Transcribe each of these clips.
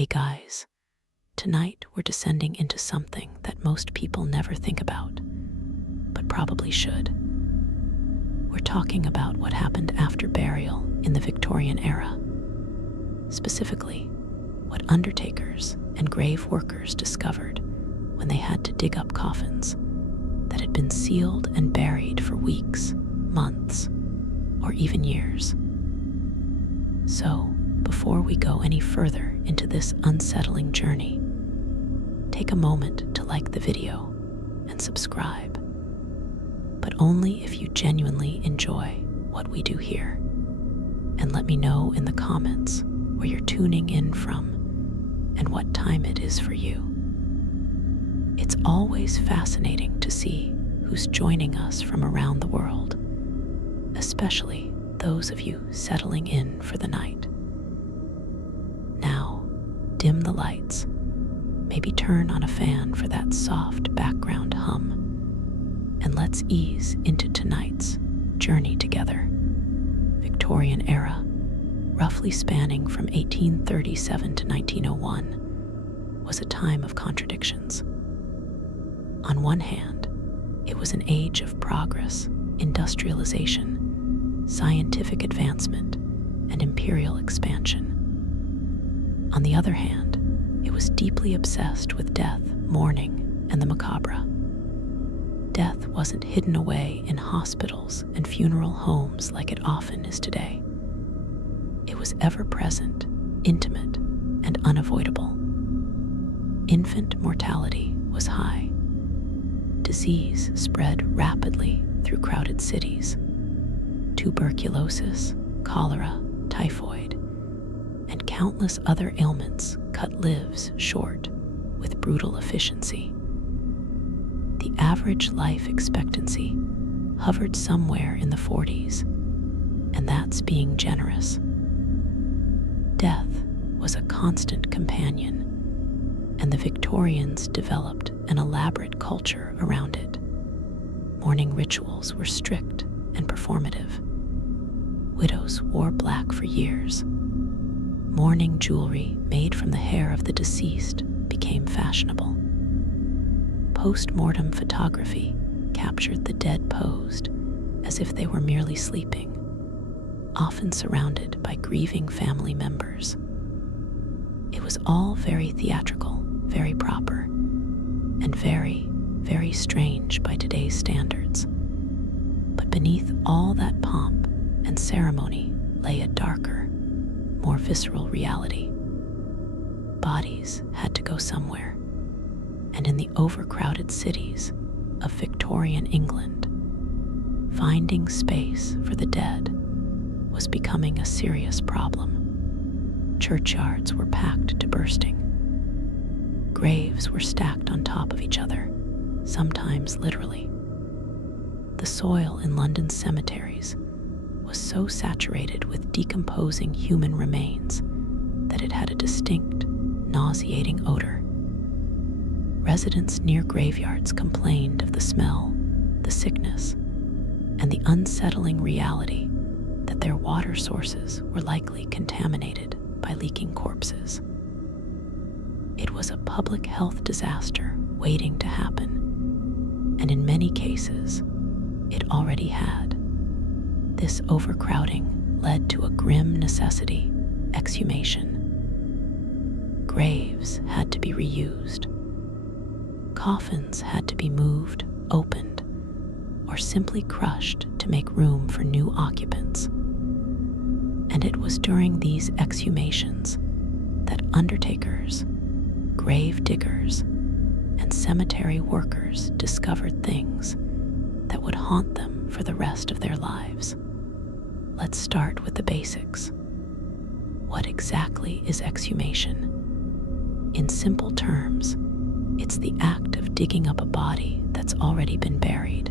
Hey guys, tonight we're descending into something that most people never think about, but probably should. We're talking about what happened after burial in the Victorian era. Specifically, what undertakers and grave workers discovered when they had to dig up coffins that had been sealed and buried for weeks, months, or even years. So, before we go any further into this unsettling journey, take a moment to like the video and subscribe, but only if you genuinely enjoy what we do here. And let me know in the comments where you're tuning in from and what time it is for you. It's always fascinating to see who's joining us from around the world, especially those of you settling in for the night. Now, dim the lights, maybe turn on a fan for that soft background hum, and let's ease into tonight's journey together. Victorian era, roughly spanning from 1837 to 1901, was a time of contradictions. On one hand, it was an age of progress, industrialization, scientific advancement, and imperial expansion. On the other hand, it was deeply obsessed with death, mourning, and the macabre. Death wasn't hidden away in hospitals and funeral homes like it often is today. It was ever present, intimate, and unavoidable. Infant mortality was high. Disease spread rapidly through crowded cities. Tuberculosis, cholera, typhoid, and countless other ailments cut lives short with brutal efficiency. The average life expectancy hovered somewhere in the 40s, and that's being generous. Death was a constant companion, and the Victorians developed an elaborate culture around it. Mourning rituals were strict and performative. Widows wore black for years. Mourning jewelry made from the hair of the deceased became fashionable. Post-mortem photography captured the dead posed as if they were merely sleeping, often surrounded by grieving family members. It was all very theatrical, very proper, and very, very strange by today's standards. But beneath all that pomp and ceremony lay a darker, more visceral reality. Bodies had to go somewhere, and in the overcrowded cities of Victorian England, finding space for the dead was becoming a serious problem. Churchyards were packed to bursting. Graves were stacked on top of each other, sometimes literally. The soil in London's cemeteries was so saturated with decomposing human remains that it had a distinct, nauseating odor. Residents near graveyards complained of the smell, the sickness, and the unsettling reality that their water sources were likely contaminated by leaking corpses. It was a public health disaster waiting to happen, and in many cases, it already had. This overcrowding led to a grim necessity: exhumation. Graves had to be reused. Coffins had to be moved, opened, or simply crushed to make room for new occupants. And it was during these exhumations that undertakers, grave diggers, and cemetery workers discovered things that would haunt them for the rest of their lives. Let's start with the basics. What exactly is exhumation? In simple terms, it's the act of digging up a body that's already been buried.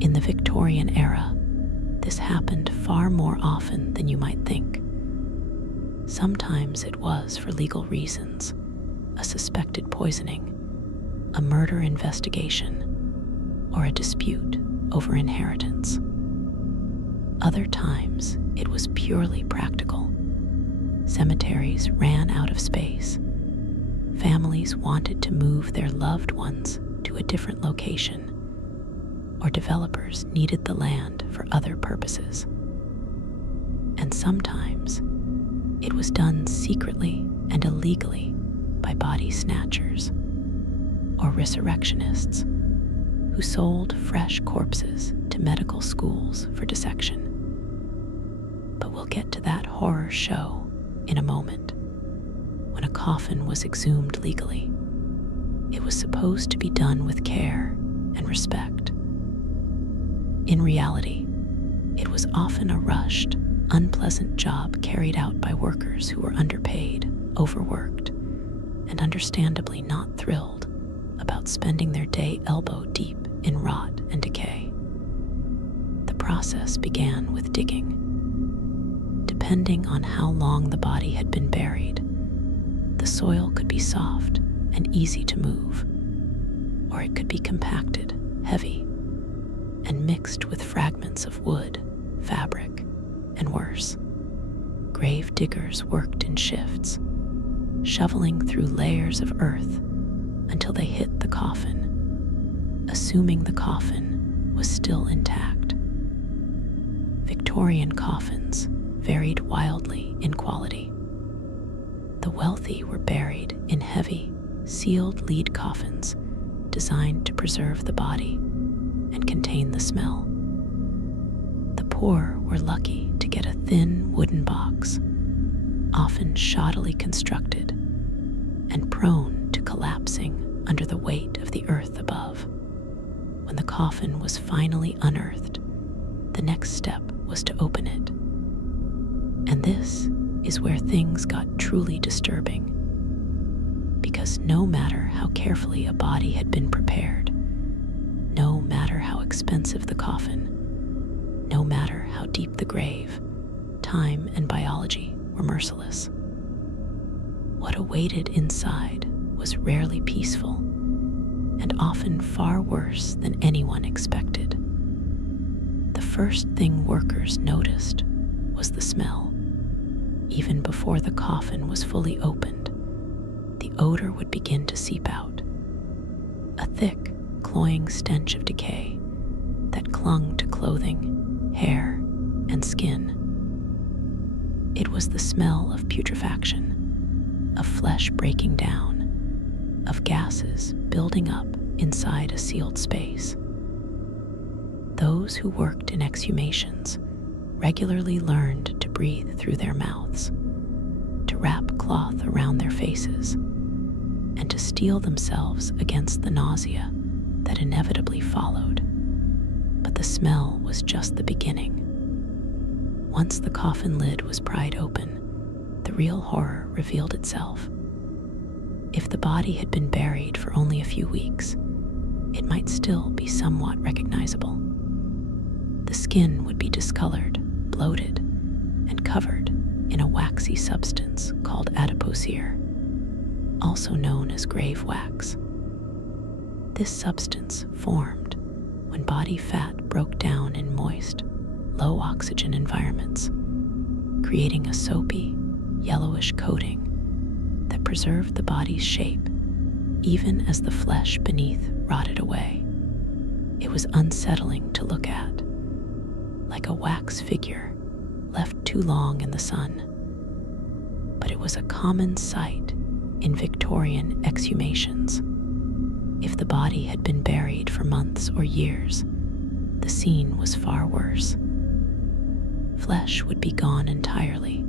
In the Victorian era, this happened far more often than you might think. Sometimes it was for legal reasons, a suspected poisoning, a murder investigation, or a dispute over inheritance. Other times, it was purely practical. Cemeteries ran out of of space. Families wanted to move their loved ones to a different location, or developers needed the land for other purposes. And sometimes it was done secretly and illegally by body snatchers or resurrectionists who sold fresh corpses to medical schools for dissection. But we'll get to that horror show in a moment. When a coffin was exhumed legally, it was supposed to be done with care and respect. In reality, it was often a rushed, unpleasant job carried out by workers who were underpaid, overworked, and understandably not thrilled about spending their day elbow deep in rot and decay. The process began with digging. Depending on how long the body had been buried, the soil could be soft and easy to move, or it could be compacted, heavy, and mixed with fragments of wood, fabric, and worse. Grave diggers worked in shifts, shoveling through layers of earth until they hit the coffin, assuming the coffin was still intact. Victorian coffins varied wildly in quality. The wealthy were buried in heavy, sealed lead coffins designed to preserve the body and contain the smell. The poor were lucky to get a thin wooden box, often shoddily constructed and prone to collapsing under the weight of the earth above. When the coffin was finally unearthed, the next step was to open it. And this is where things got truly disturbing, because no matter how carefully a body had been prepared, no matter how expensive the coffin, no matter how deep the grave, time and biology were merciless. What awaited inside was rarely peaceful and often far worse than anyone expected. The first thing workers noticed was the smell. Even before the coffin was fully opened, the odor would begin to seep out. A thick, cloying stench of decay that clung to clothing, hair, and skin. It was the smell of putrefaction, of flesh breaking down, of gases building up inside a sealed space. Those who worked in exhumations regularly learned to breathe through their mouths, to wrap cloth around their faces, and to steel themselves against the nausea that inevitably followed. But the smell was just the beginning. Once the coffin lid was pried open, the real horror revealed itself. If the body had been buried for only a few weeks, it might still be somewhat recognizable. The skin would be discolored, bloated, and covered in a waxy substance called adipocere, also known as grave wax. This substance formed when body fat broke down in moist, low-oxygen environments, creating a soapy, yellowish coating that preserved the body's shape even as the flesh beneath rotted away. It was unsettling to look at, like a wax figure left too long in the sun. But it was a common sight in Victorian exhumations. If the body had been buried for months or years, the scene was far worse. Flesh would be gone entirely,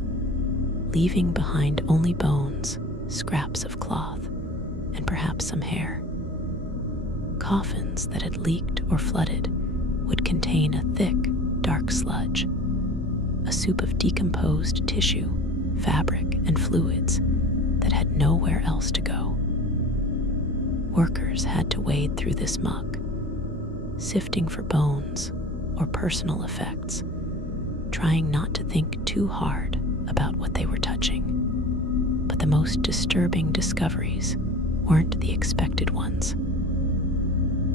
leaving behind only bones, scraps of cloth, and perhaps some hair. Coffins that had leaked or flooded would contain a thick, dark sludge, a soup of decomposed tissue, fabric, and fluids that had nowhere else to go. Workers had to wade through this muck, sifting for bones or personal effects, trying not to think too hard about what they were touching. But the most disturbing discoveries weren't the expected ones.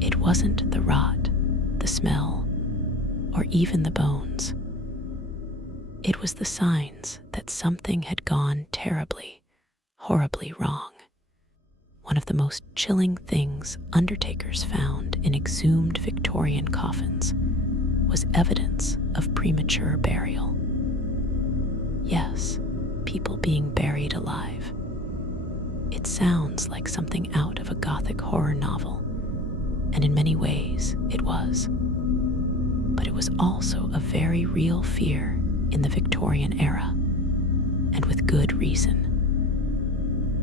It wasn't the rot, the smell, or even the bones. It was the signs that something had gone terribly, horribly wrong. One of the most chilling things undertakers found in exhumed Victorian coffins was evidence of premature burial. Yes, people being buried alive. It sounds like something out of a Gothic horror novel, and in many ways it was. But it was also a very real fear in the Victorian era, and with good reason.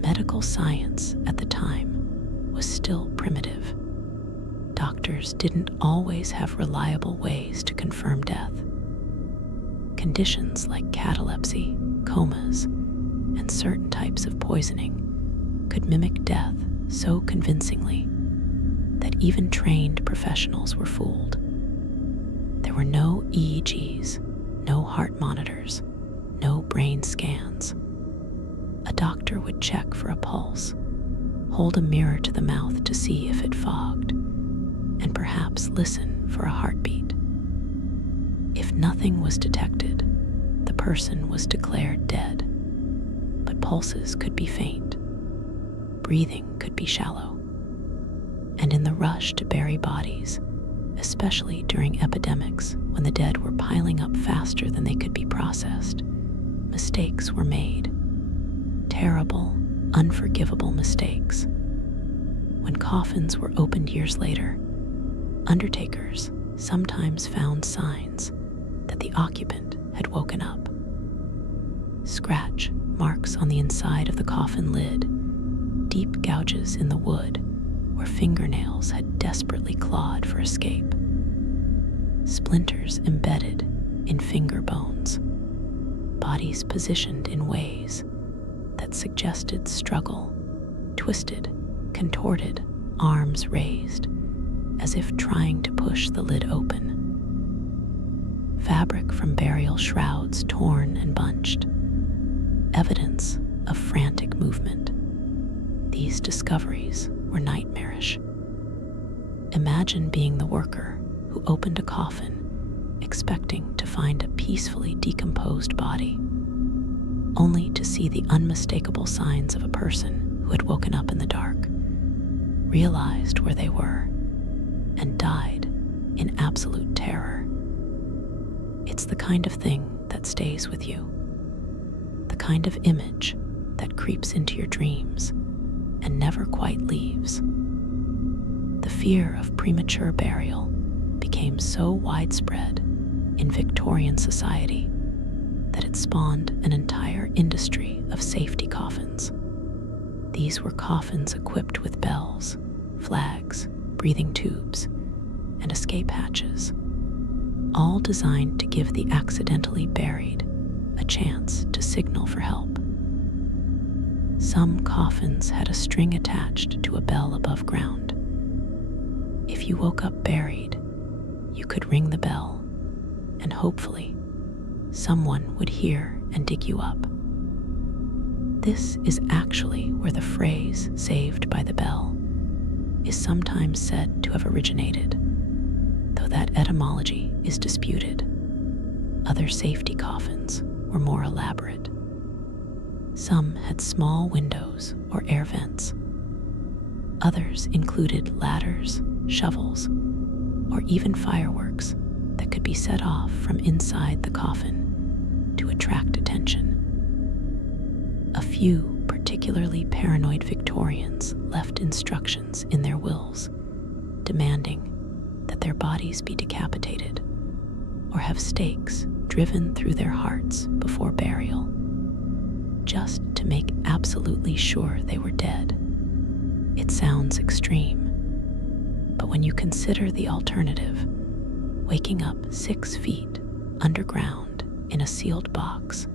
Medical science at the time was still primitive. Doctors didn't always have reliable ways to confirm death. Conditions like catalepsy, comas, and certain types of poisoning could mimic death so convincingly that even trained professionals were fooled. There were no EEGs, no heart monitors, no brain scans. A doctor would check for a pulse, hold a mirror to the mouth to see if it fogged, and perhaps listen for a heartbeat. If nothing was detected, the person was declared dead, but pulses could be faint, breathing could be shallow, and in the rush to bury bodies, especially during epidemics when the dead were piling up faster than they could be processed, mistakes were made. Terrible, unforgivable mistakes. When coffins were opened years later, undertakers sometimes found signs that the occupant had woken up. Scratch marks on the inside of the coffin lid, deep gouges in the wood where fingernails had desperately clawed for escape, splinters embedded in finger bones, bodies positioned in ways that suggested struggle, twisted, contorted, arms raised, as if trying to push the lid open. Fabric from burial shrouds torn and bunched, evidence of frantic movement. These discoveries were nightmarish. Imagine being the worker who opened a coffin, expecting to find a peacefully decomposed body, only to see the unmistakable signs of a person who had woken up in the dark, realized where they were, and died in absolute terror. It's the kind of thing that stays with you, the kind of image that creeps into your dreams and never quite leaves. The fear of premature burial became so widespread in Victorian society that it spawned an entire industry of safety coffins. These were coffins equipped with bells, flags, breathing tubes, and escape hatches, all designed to give the accidentally buried a chance to signal for help. Some coffins had a string attached to a bell above ground. If you woke up buried, you could ring the bell, and hopefully, someone would hear and dig you up. This is actually where the phrase "saved by the bell" is sometimes said to have originated, though that etymology is disputed. Other safety coffins were more elaborate. Some had small windows or air vents. Others included ladders, shovels, or even fireworks that could be set off from inside the coffin to attract attention. A few particularly paranoid Victorians left instructions in their wills, demanding that their bodies be decapitated or have stakes driven through their hearts before burial, just to make absolutely sure they were dead. It sounds extreme, but when you consider the alternative, waking up 6 feet underground in a sealed box,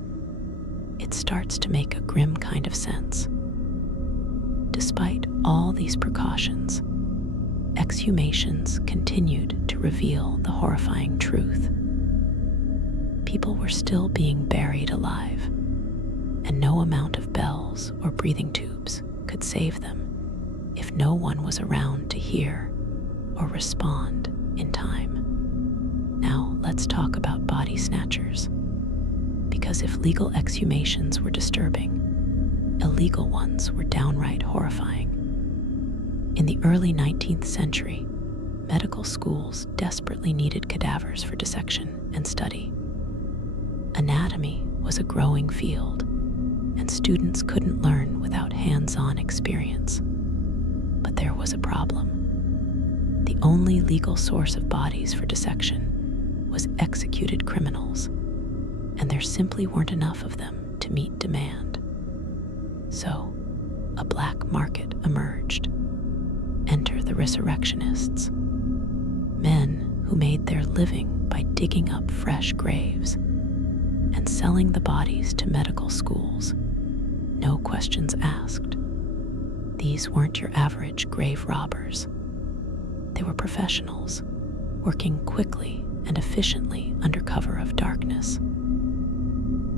it starts to make a grim kind of sense. Despite all these precautions, exhumations continued to reveal the horrifying truth. People were still being buried alive, and no amount of bells or breathing tubes could save them if no one was around to hear or respond in time. Now let's talk about body snatchers, because if legal exhumations were disturbing, illegal ones were downright horrifying. In the early 19th century, medical schools desperately needed cadavers for dissection and study. Anatomy was a growing field, and students couldn't learn without hands-on experience. But there was a problem. The only legal source of bodies for dissection was executed criminals, and there simply weren't enough of them to meet demand. So, a black market emerged. Enter the resurrectionists, men who made their living by digging up fresh graves and selling the bodies to medical schools. No questions asked. These weren't your average grave robbers. They were professionals, working quickly and efficiently under cover of darkness.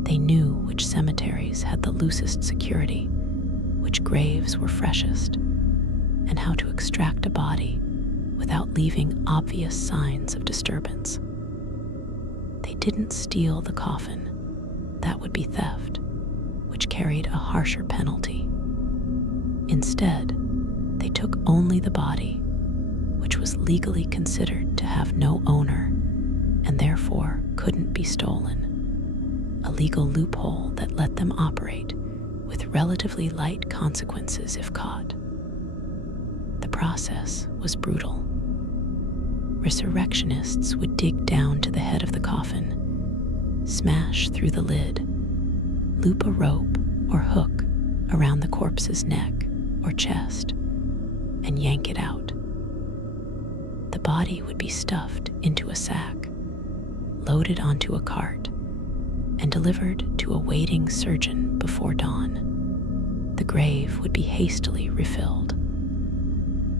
They knew which cemeteries had the loosest security, which graves were freshest, and how to extract a body without leaving obvious signs of disturbance. They didn't steal the coffin. That would be theft, which carried a harsher penalty. Instead, they took only the body, which was legally considered to have no owner and therefore couldn't be stolen, a legal loophole that let them operate with relatively light consequences if caught. The process was brutal. Resurrectionists would dig down to the head of the coffin, smash through the lid, loop a rope or hook around the corpse's neck or chest, and yank it out. The body would be stuffed into a sack, loaded onto a cart, and delivered to a waiting surgeon before dawn. The grave would be hastily refilled,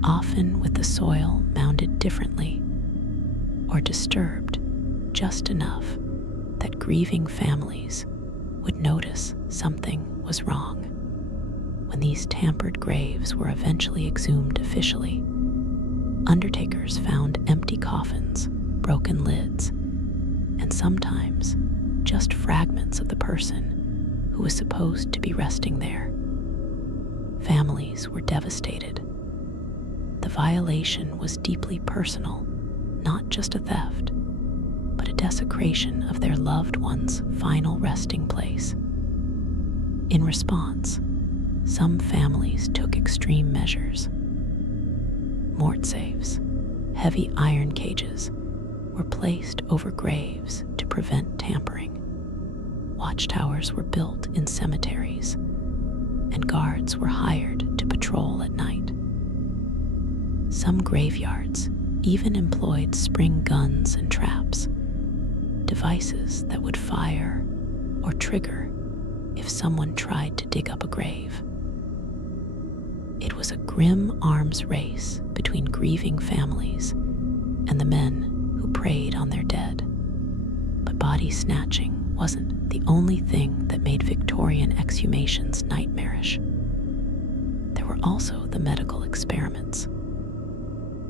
often with the soil mounded differently or disturbed just enough that grieving families would notice something was wrong. When these tampered graves were eventually exhumed officially, undertakers found empty coffins, broken lids, and sometimes just fragments of the person who was supposed to be resting there. Families were devastated. The violation was deeply personal, not just a theft, but a desecration of their loved one's final resting place. In response, some families took extreme measures. Mort safes, heavy iron cages, were placed over graves to prevent tampering. Watchtowers were built in cemeteries, and guards were hired to patrol at night. Some graveyards even employed spring guns and traps, devices that would fire or trigger if someone tried to dig up a grave. It was a grim arms race between grieving families and the men who preyed on their dead. But body snatching wasn't the only thing that made Victorian exhumations nightmarish. There were also the medical experiments.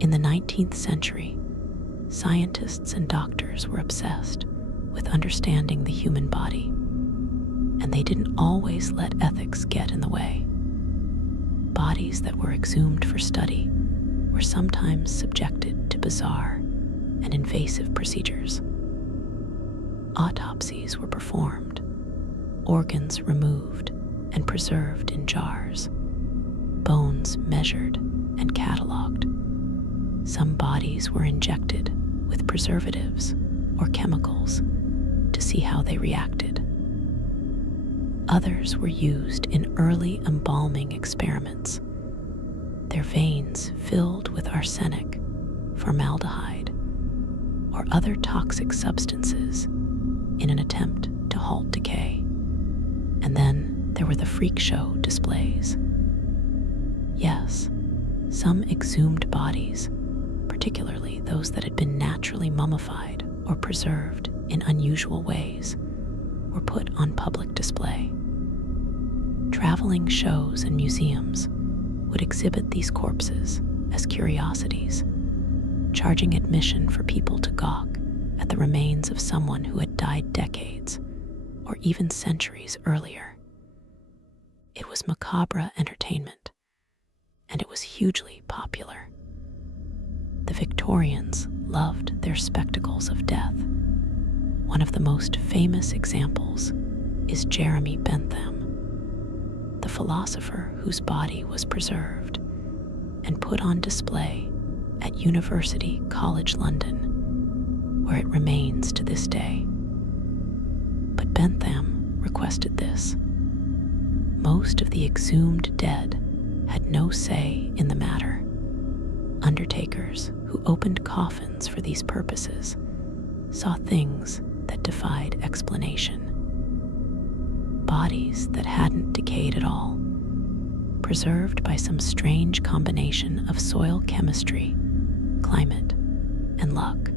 In the 19th century, scientists and doctors were obsessed with understanding the human body, and they didn't always let ethics get in the way. Bodies that were exhumed for study were sometimes subjected to bizarre and invasive procedures. Autopsies were performed, organs removed and preserved in jars, bones measured and cataloged. Some bodies were injected with preservatives or chemicals to see how they reacted. Others were used in early embalming experiments, their veins filled with arsenic, formaldehyde, or other toxic substances in an attempt to halt decay. And then there were the freak show displays. Yes, some exhumed bodies, particularly those that had been naturally mummified or preserved in unusual ways, were put on public display. Traveling shows and museums would exhibit these corpses as curiosities, charging admission for people to gawk at the remains of someone who had died decades or even centuries earlier. It was macabre entertainment, and it was hugely popular. The Victorians loved their spectacles of death. One of the most famous examples is Jeremy Bentham, the philosopher whose body was preserved and put on display at University College London, where it remains to this day. But Bentham requested this. Most of the exhumed dead had no say in the matter. Undertakers who opened coffins for these purposes saw things that defied explanation. Bodies that hadn't decayed at all, preserved by some strange combination of soil chemistry, climate, and luck.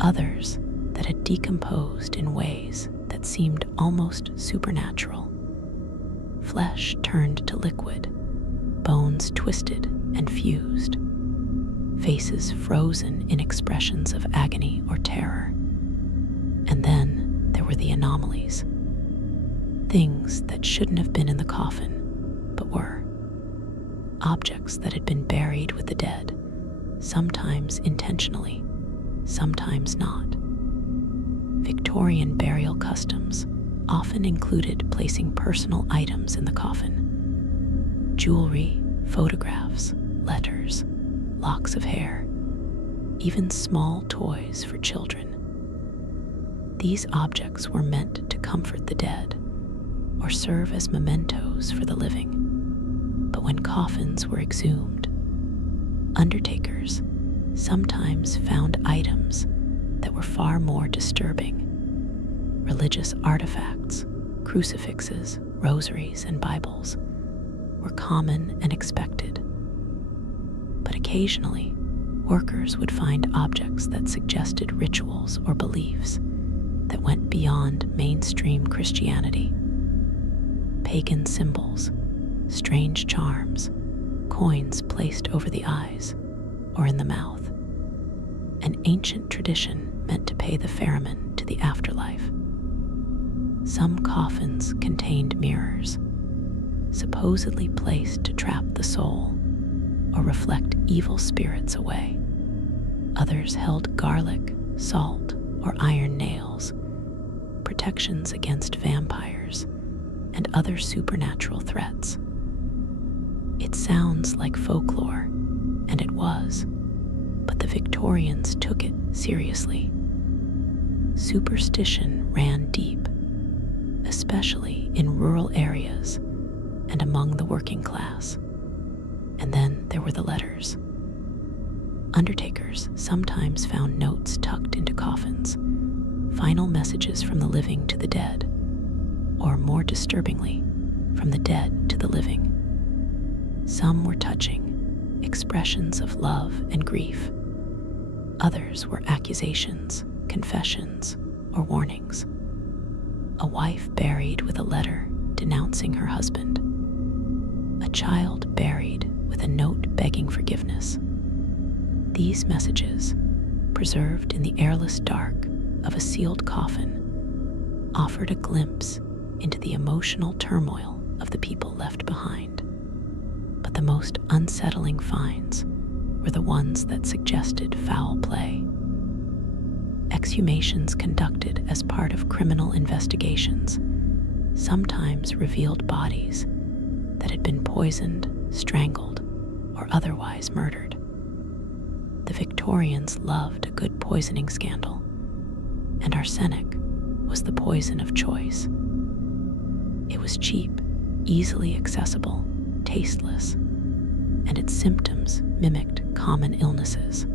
Others that had decomposed in ways that seemed almost supernatural. Flesh turned to liquid, bones twisted and fused, faces frozen in expressions of agony or terror. And then there were the anomalies. Things that shouldn't have been in the coffin, but were. Objects that had been buried with the dead, sometimes intentionally, sometimes not. Victorian burial customs often included placing personal items in the coffin. Jewelry, photographs, letters, locks of hair, even small toys for children. These objects were meant to comfort the dead or serve as mementos for the living. But when coffins were exhumed, undertakers sometimes found items that were far more disturbing. Religious artifacts, crucifixes, rosaries, and Bibles were common and expected. But occasionally, workers would find objects that suggested rituals or beliefs that went beyond mainstream Christianity. Pagan symbols, strange charms, coins placed over the eyes or in the mouth. An ancient tradition meant to pay the ferryman to the afterlife. Some coffins contained mirrors, supposedly placed to trap the soul or reflect evil spirits away. Others held garlic, salt, or iron nails, protections against vampires and other supernatural threats. It sounds like folklore, and it was, but the Victorians took it seriously. Superstition ran deep, especially in rural areas and among the working class. And then there were the letters. Undertakers sometimes found notes tucked into coffins, final messages from the living to the dead, or more disturbingly, from the dead to the living. Some were touching, expressions of love and grief. Others were accusations, confessions, or warnings. A wife buried with a letter denouncing her husband. A child buried with a note begging forgiveness. These messages, preserved in the airless dark of a sealed coffin, offered a glimpse into the emotional turmoil of the people left behind. But the most unsettling finds were the ones that suggested foul play. Exhumations conducted as part of criminal investigations sometimes revealed bodies that had been poisoned, strangled, or otherwise murdered. The Victorians loved a good poisoning scandal, and arsenic was the poison of choice. It was cheap, easily accessible, tasteless, and its symptoms mimicked common illnesses.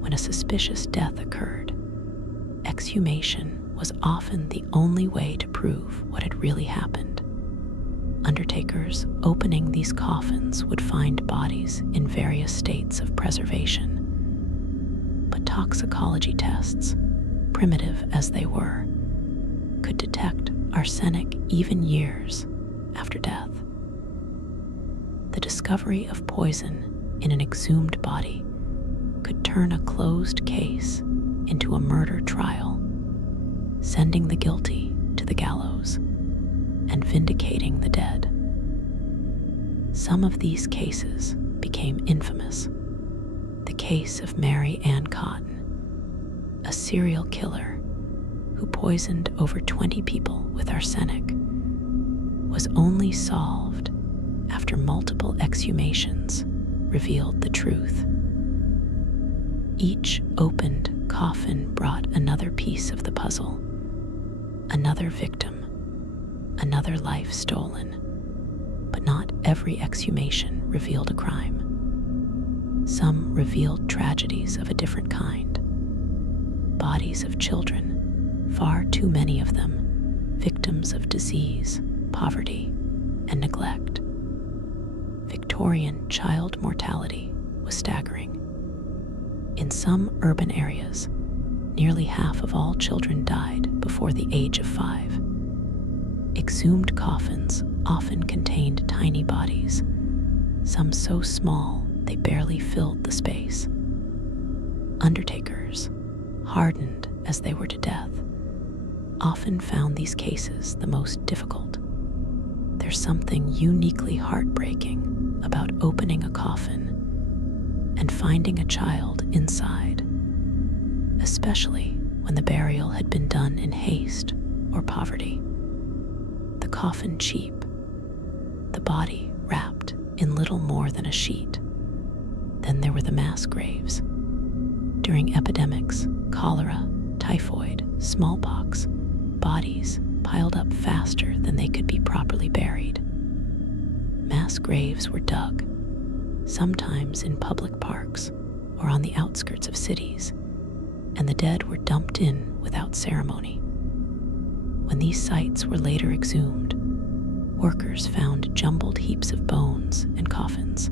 When a suspicious death occurred, exhumation was often the only way to prove what had really happened. Undertakers opening these coffins would find bodies in various states of preservation. But toxicology tests, primitive as they were, could detect arsenic even years after death. The discovery of poison in an exhumed body could turn a closed case into a murder trial, sending the guilty to the gallows. and vindicating the dead. Some of these cases became infamous. The case of Mary Ann Cotton, a serial killer who poisoned over 20 people with arsenic, was only solved after multiple exhumations revealed the truth. Each opened coffin brought another piece of the puzzle, another victim, another life stolen. But not every exhumation revealed a crime. Some revealed tragedies of a different kind. Bodies of children, far too many of them, victims of disease, poverty, and neglect. Victorian child mortality was staggering. In some urban areas, nearly half of all children died before the age of 5. Exhumed coffins often contained tiny bodies, some so small they barely filled the space. Undertakers, hardened as they were to death, often found these cases the most difficult. There's something uniquely heartbreaking about opening a coffin and finding a child inside, especially when the burial had been done in haste or poverty. The coffin cheap, the body wrapped in little more than a sheet. Then there were the mass graves. During epidemics, cholera, typhoid, smallpox, bodies piled up faster than they could be properly buried. Mass graves were dug, sometimes in public parks or on the outskirts of cities, and the dead were dumped in without ceremony. When these sites were later exhumed, workers found jumbled heaps of bones and coffins,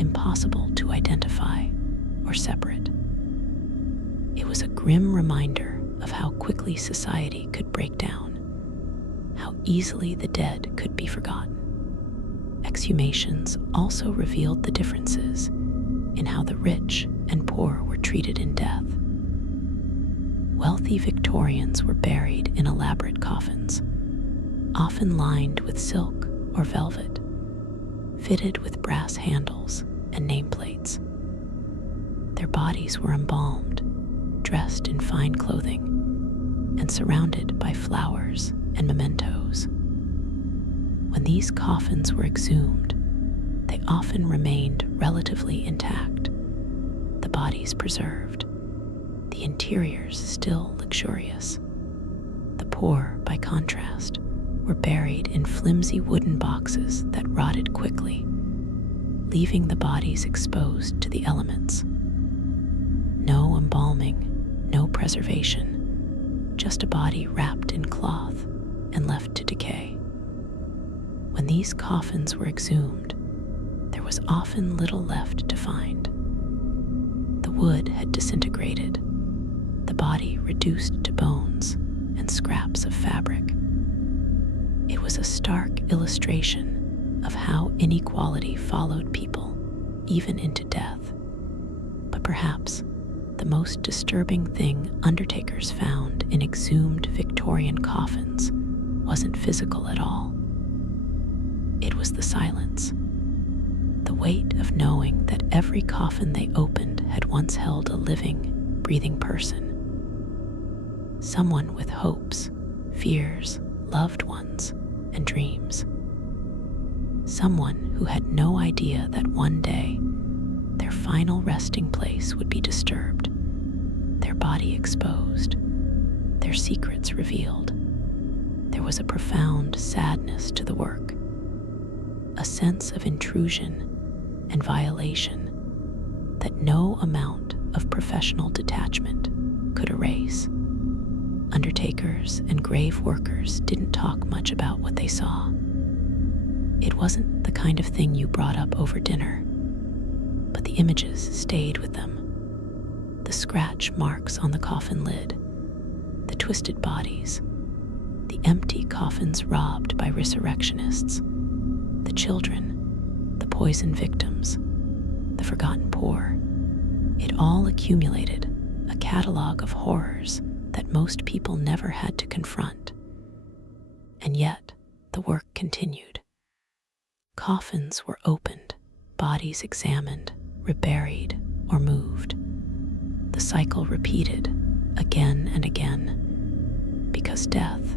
impossible to identify or separate. It was a grim reminder of how quickly society could break down, how easily the dead could be forgotten. Exhumations also revealed the differences in how the rich and poor were treated in death. Wealthy Victorians were buried in elaborate coffins, often lined with silk or velvet, fitted with brass handles and nameplates. Their bodies were embalmed, dressed in fine clothing, and surrounded by flowers and mementos. When these coffins were exhumed, they often remained relatively intact, the bodies preserved, the interiors still luxurious. The poor, by contrast, were buried in flimsy wooden boxes that rotted quickly, leaving the bodies exposed to the elements. No embalming, no preservation, just a body wrapped in cloth and left to decay. When these coffins were exhumed, there was often little left to find. The wood had disintegrated, the body reduced to bones and scraps of fabric. It was a stark illustration of how inequality followed people, even into death. But perhaps the most disturbing thing undertakers found in exhumed Victorian coffins wasn't physical at all. It was the silence, the weight of knowing that every coffin they opened had once held a living, breathing person. Someone with hopes, fears, loved ones, and dreams. Someone who had no idea that one day their final resting place would be disturbed, their body exposed, their secrets revealed. There was a profound sadness to the work, a sense of intrusion and violation that no amount of professional detachment could erase. Undertakers and grave workers didn't talk much about what they saw. It wasn't the kind of thing you brought up over dinner, but the images stayed with them. The scratch marks on the coffin lid, the twisted bodies, the empty coffins robbed by resurrectionists, the children, the poison victims, the forgotten poor. It all accumulated, a catalog of horrors that most people never had to confront. And yet, the work continued. Coffins were opened, bodies examined, reburied, or moved. The cycle repeated again and again, because death,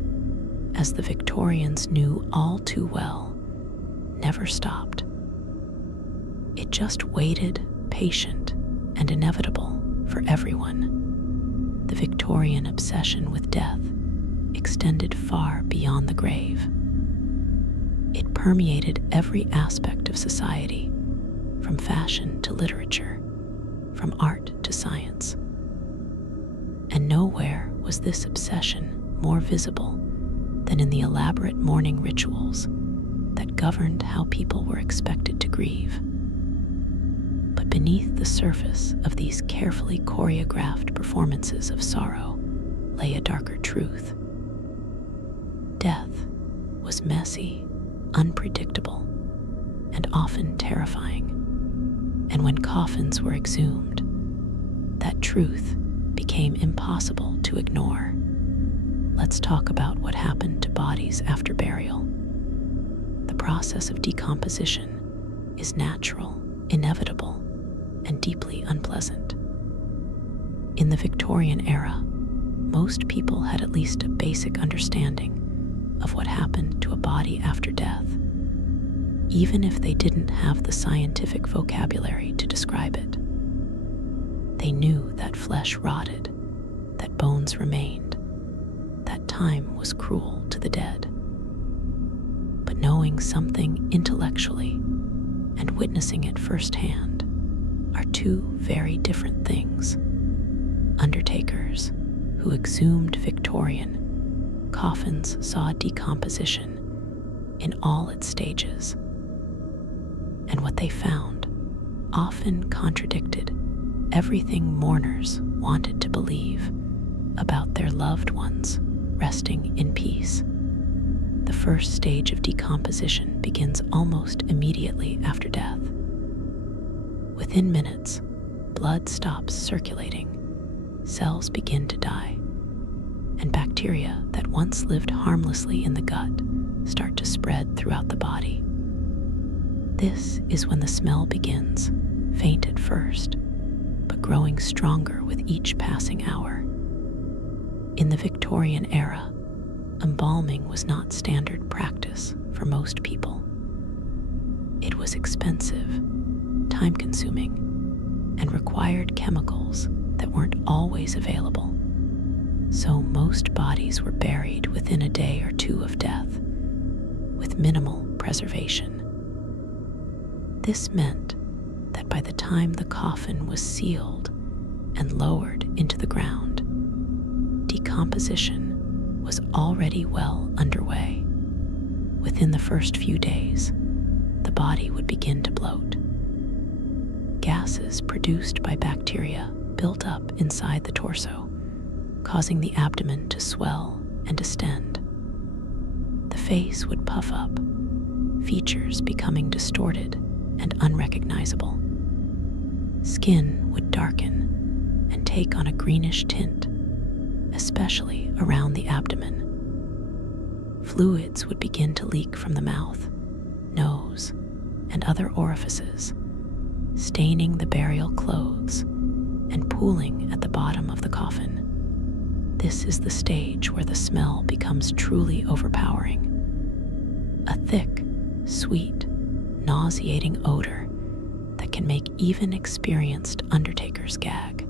as the Victorians knew all too well, never stopped. It just waited, patient and inevitable for everyone. The Victorian obsession with death extended far beyond the grave. It permeated every aspect of society, from fashion to literature, from art to science. And nowhere was this obsession more visible than in the elaborate mourning rituals that governed how people were expected to grieve. But beneath the surface of these carefully choreographed performances of sorrow lay a darker truth. Death was messy, unpredictable, and often terrifying. And when coffins were exhumed, that truth became impossible to ignore. Let's talk about what happened to bodies after burial. The process of decomposition is natural, inevitable, and deeply unpleasant. In the Victorian era, most people had at least a basic understanding of what happened to a body after death, even if they didn't have the scientific vocabulary to describe it. They knew that flesh rotted, that bones remained, that time was cruel to the dead. But knowing something intellectually and witnessing it firsthand are two very different things. Undertakers, who exhumed Victorian coffins, saw decomposition in all its stages, and what they found often contradicted everything mourners wanted to believe about their loved ones resting in peace. The first stage of decomposition begins almost immediately after death. Within minutes, blood stops circulating, cells begin to die, and bacteria that once lived harmlessly in the gut start to spread throughout the body. This is when the smell begins, faint at first, but growing stronger with each passing hour. In the Victorian era, embalming was not standard practice for most people. It was expensive, time-consuming, and required chemicals that weren't always available. So most bodies were buried within a day or two of death, with minimal preservation. This meant that by the time the coffin was sealed and lowered into the ground, decomposition was already well underway. Within the first few days, the body would begin to bloat. Gases produced by bacteria built up inside the torso, causing the abdomen to swell and distend. The face would puff up, features becoming distorted and unrecognizable. Skin would darken and take on a greenish tint, especially around the abdomen. Fluids would begin to leak from the mouth, nose, and other orifices, staining the burial clothes and pooling at the bottom of the coffin. This is the stage where the smell becomes truly overpowering. A thick, sweet, nauseating odor that can make even experienced undertakers gag.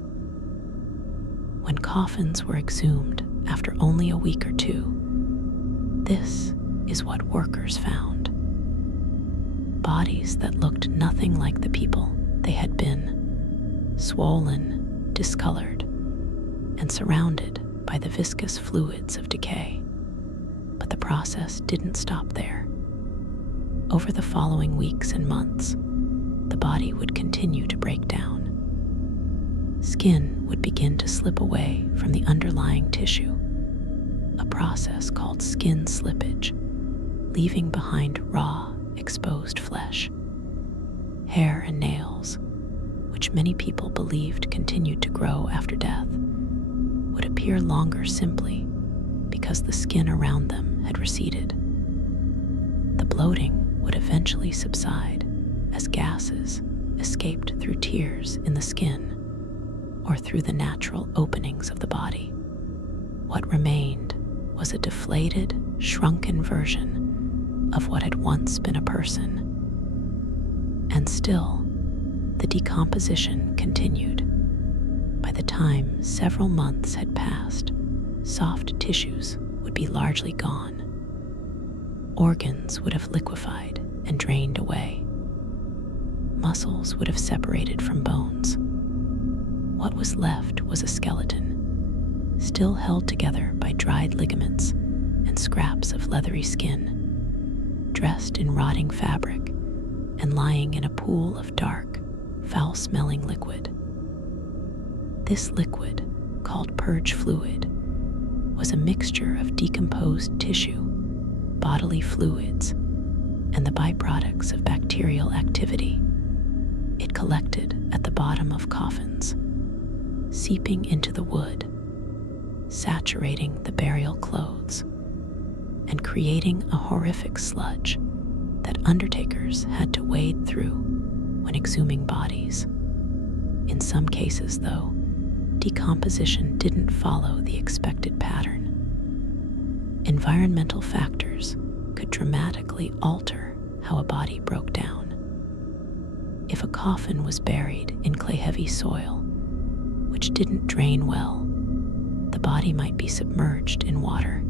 When coffins were exhumed after only a week or two, this is what workers found. Bodies that looked nothing like the people they had been, swollen, discolored, and surrounded by the viscous fluids of decay. But the process didn't stop there. Over the following weeks and months, the body would continue to break down. Skin would begin to slip away from the underlying tissue, a process called skin slippage, leaving behind raw, exposed flesh. Hair and nails, which many people believed continued to grow after death, would appear longer simply because the skin around them had receded. bloating would eventually subside as gases escaped through tears in the skin or through the natural openings of the body. What remained was a deflated, shrunken version of what had once been a person. And still, the decomposition continued. By the time several months had passed, soft tissues would be largely gone. Organs would have liquefied and drained away. Muscles would have separated from bones. What was left was a skeleton, still held together by dried ligaments and scraps of leathery skin, dressed in rotting fabric and lying in a pool of dark, foul-smelling liquid. This liquid, called purge fluid, was a mixture of decomposed tissue, bodily fluids, and the byproducts of bacterial activity. It collected at the bottom of coffins, seeping into the wood, saturating the burial clothes, and creating a horrific sludge that undertakers had to wade through when exhuming bodies. In some cases, though, decomposition didn't follow the expected pattern. Environmental factors could dramatically alter how a body broke down. If a coffin was buried in clay-heavy soil, which didn't drain well, the body might be submerged in water.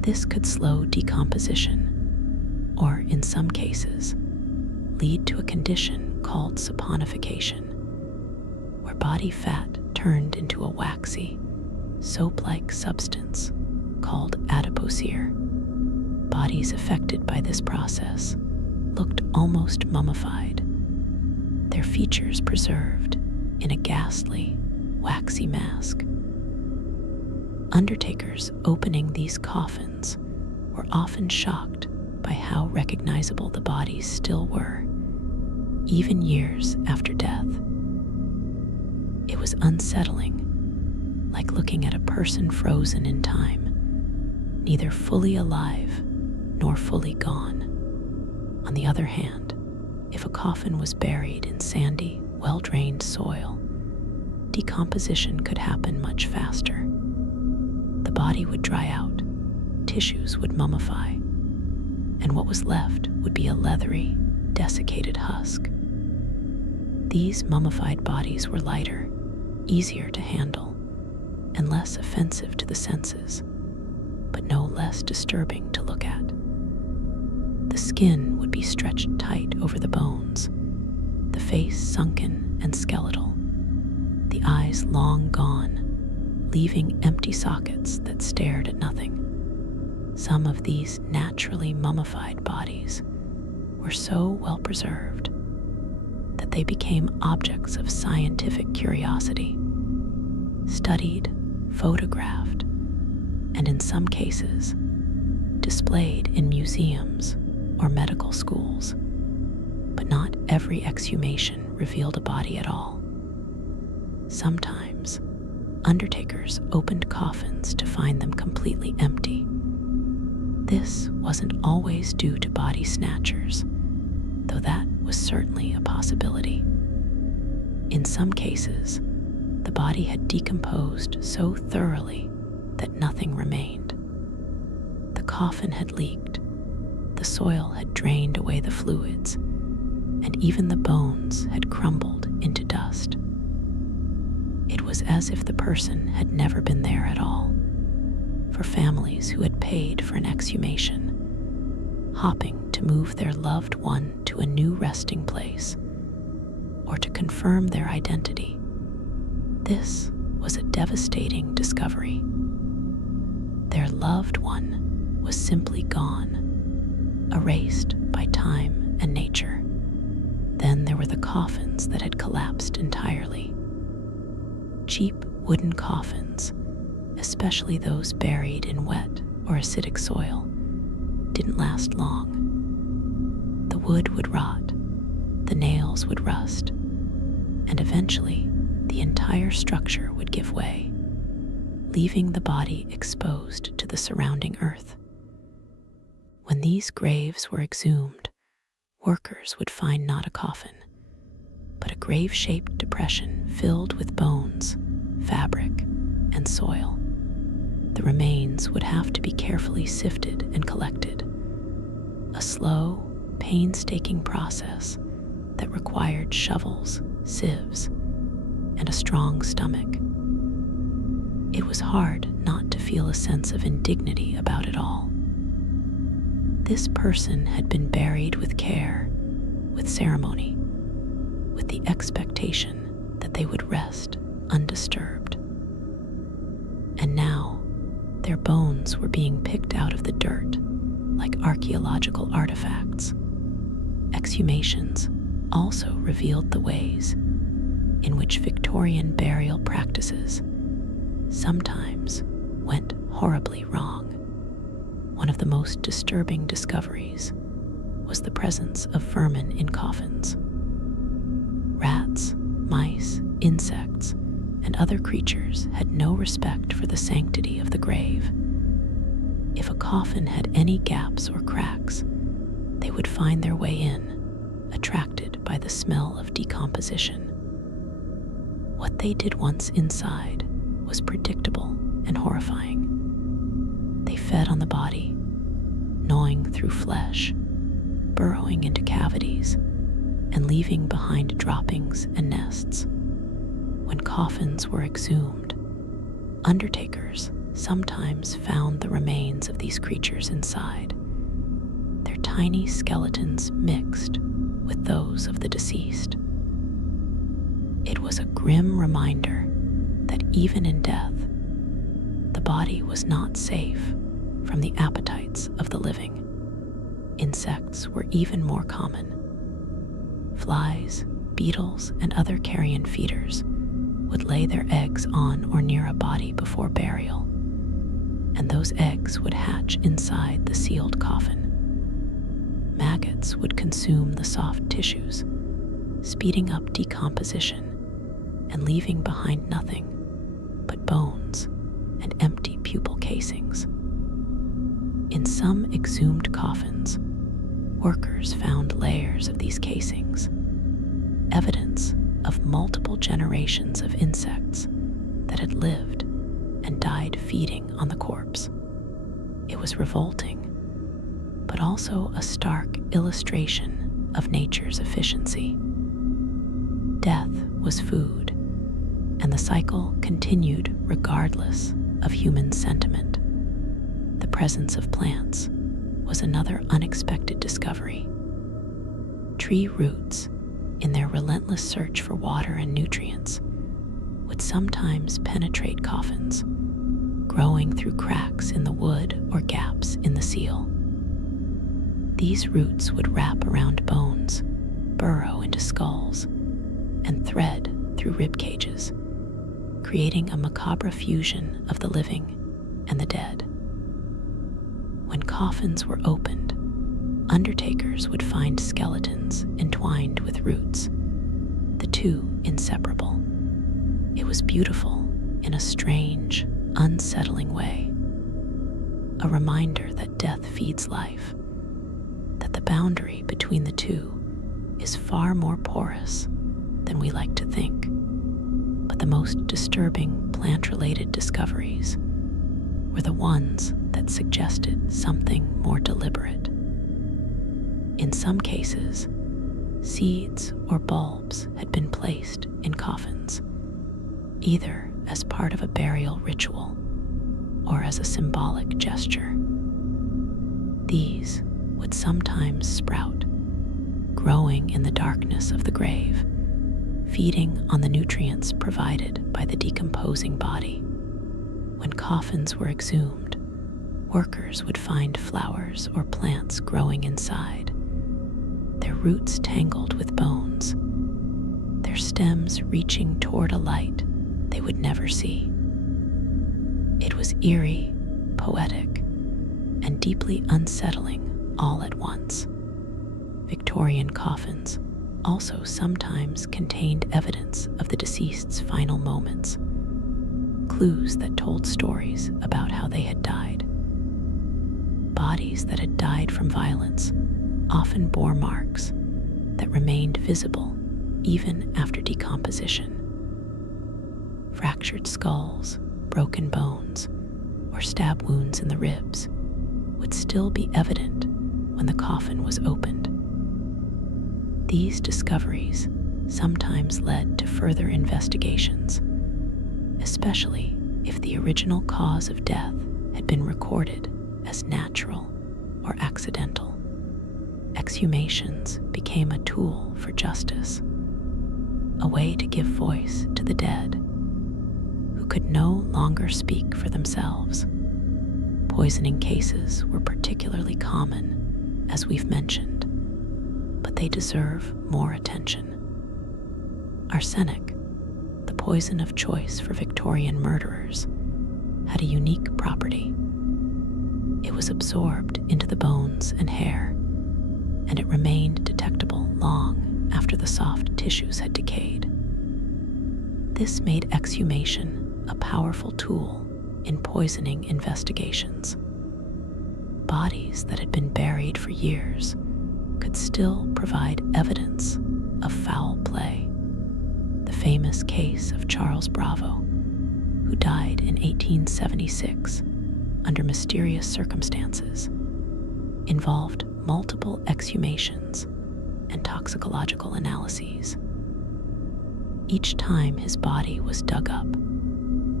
This could slow decomposition, or in some cases, lead to a condition called saponification, where body fat turned into a waxy, soap-like substance called adipocere. Bodies affected by this process looked almost mummified, their features preserved in a ghastly, waxy mask. Undertakers opening these coffins were often shocked by how recognizable the bodies still were, even years after death. It was unsettling, like looking at a person frozen in time, neither fully alive nor fully gone. On the other hand, if a coffin was buried in sandy, well-drained soil, decomposition could happen much faster. The body would dry out, tissues would mummify, and what was left would be a leathery, desiccated husk. These mummified bodies were lighter, easier to handle, and less offensive to the senses, but no less disturbing to look at. The skin would be stretched tight over the bones, the face sunken and skeletal, the eyes long gone, leaving empty sockets that stared at nothing. Some of these naturally mummified bodies were so well preserved that they became objects of scientific curiosity, studied, photographed, and in some cases, displayed in museums or medical schools. But not every exhumation revealed a body at all. Sometimes, undertakers opened coffins to find them completely empty. This wasn't always due to body snatchers, though that was certainly a possibility. In some cases, the body had decomposed so thoroughly that nothing remained. The coffin had leaked, the soil had drained away the fluids, and even the bones had crumbled into dust. It was as if the person had never been there at all. For families who had paid for an exhumation, hopping to move their loved one to a new resting place, or to confirm their identity, this was a devastating discovery. Their loved one was simply gone, erased by time and nature. Then there were the coffins that had collapsed entirely. Cheap wooden coffins, especially those buried in wet or acidic soil, didn't last long. The wood would rot, the nails would rust, and eventually the entire structure would give way, leaving the body exposed to the surrounding earth. When these graves were exhumed, workers would find not a coffin, but a grave-shaped depression filled with bones, fabric, and soil. The remains would have to be carefully sifted and collected, a slow, painstaking process that required shovels, sieves, and a strong stomach. It was hard not to feel a sense of indignity about it all. This person had been buried with care, with ceremony, with the expectation that they would rest undisturbed. And now, their bones were being picked out of the dirt like archaeological artifacts. Exhumations also revealed the ways in which Victorian burial practices sometimes went horribly wrong. One of the most disturbing discoveries was the presence of vermin in coffins. Rats, mice, insects, and other creatures had no respect for the sanctity of the grave. If a coffin had any gaps or cracks, they would find their way in, attracted by the smell of decomposition. What they did once inside was predictable and horrifying. They fed on the body, gnawing through flesh, burrowing into cavities, and leaving behind droppings and nests. When coffins were exhumed, undertakers sometimes found the remains of these creatures inside, their tiny skeletons mixed with those of the deceased. It was a grim reminder that even in death, the body was not safe from the appetites of the living. Insects were even more common. Flies, beetles, and other carrion feeders would lay their eggs on or near a body before burial, and those eggs would hatch inside the sealed coffin. Maggots would consume the soft tissues, speeding up decomposition and leaving behind nothing but bones and empty pupal casings. In some exhumed coffins, workers found layers of these casings, evidence of multiple generations of insects that had lived and died feeding on the corpse. It was revolting, but also a stark illustration of nature's efficiency. Death was food, and the cycle continued regardless of human sentiment. The presence of plants was another unexpected discovery. Tree roots, in their relentless search for water and nutrients, would sometimes penetrate coffins, growing through cracks in the wood or gaps in the seal. These roots would wrap around bones, burrow into skulls, and thread through rib cages, creating a macabre fusion of the living and the dead. When coffins were opened, undertakers would find skeletons entwined with roots, the two inseparable. It was beautiful in a strange, unsettling way, a reminder that death feeds life, that the boundary between the two is far more porous than we like to think. But the most disturbing plant-related discoveries were the ones that suggested something more deliberate. In some cases, seeds or bulbs had been placed in coffins, either as part of a burial ritual or as a symbolic gesture. These would sometimes sprout, growing in the darkness of the grave, feeding on the nutrients provided by the decomposing body. When coffins were exhumed, workers would find flowers or plants growing inside, their roots tangled with bones, their stems reaching toward a light they would never see. It was eerie, poetic, and deeply unsettling all at once. Victorian coffins also sometimes contained evidence of the deceased's final moments, clues that told stories about how they had died. bodies that had died from violence often bore marks that remained visible even after decomposition. Fractured skulls, broken bones, or stab wounds in the ribs would still be evident when the coffin was opened. These discoveries sometimes led to further investigations, especially if the original cause of death had been recorded as natural or accidental. Exhumations became a tool for justice, a way to give voice to the dead who could no longer speak for themselves. Poisoning cases were particularly common, as we've mentioned, but they deserve more attention. Arsenic, the poison of choice for Victorian murderers, had a unique property. It was absorbed into the bones and hair, and it remained detectable long after the soft tissues had decayed. This made exhumation a powerful tool in poisoning investigations. Bodies that had been buried for years could still provide evidence of foul play. The famous case of Charles Bravo, who died in 1876 under mysterious circumstances, involved multiple exhumations and toxicological analyses. Each time his body was dug up,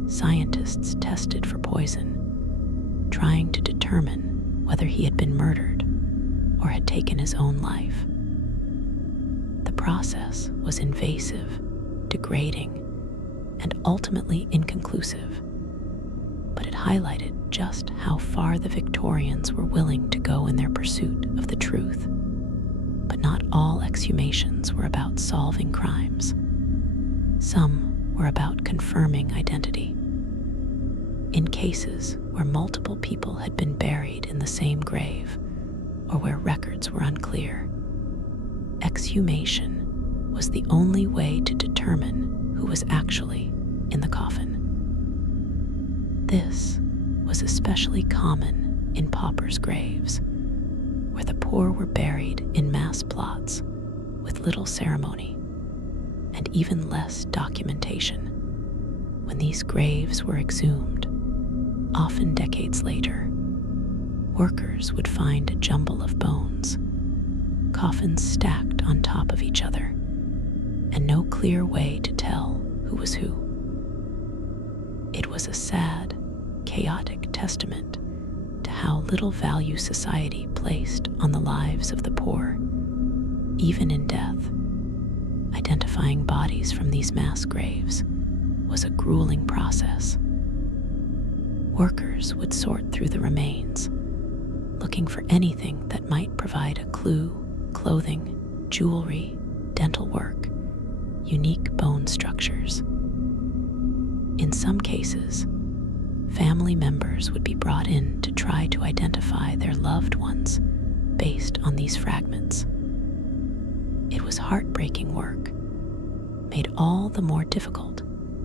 scientists tested for poison, trying to determine whether he had been murdered or had taken his own life. The process was invasive, degrading, and ultimately inconclusive, but it highlighted just how far the Victorians were willing to go in their pursuit of the truth. But not all exhumations were about solving crimes. Some were about confirming identity. In cases where multiple people had been buried in the same grave, or where records were unclear, exhumation was the only way to determine who was actually in the coffin. This was especially common in paupers' graves, where the poor were buried in mass plots with little ceremony and even less documentation. When these graves were exhumed, often decades later, workers would find a jumble of bones, coffins stacked on top of each other, and no clear way to tell who was who. It was a sad, chaotic testament to how little value society placed on the lives of the poor, even in death. Identifying bodies from these mass graves was a grueling process. Workers would sort through the remains, looking for anything that might provide a clue: clothing, jewelry, dental work, unique bone structures. In some cases, family members would be brought in to try to identify their loved ones based on these fragments. It was heartbreaking work, made all the more difficult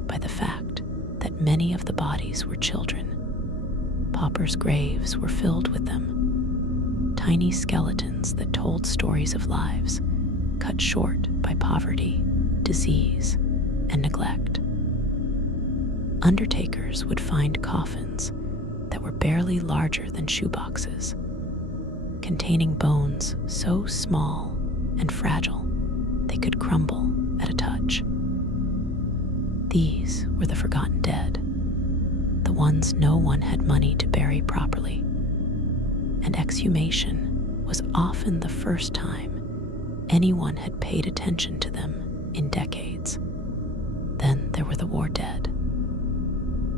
by the fact that many of the bodies were children. Paupers' graves were filled with them, tiny skeletons that told stories of lives cut short by poverty, disease, and neglect. Undertakers would find coffins that were barely larger than shoeboxes, containing bones so small and fragile they could crumble at a touch. These were the forgotten dead, the ones no one had money to bury properly, and exhumation was often the first time anyone had paid attention to them in decades. Then there were the war dead.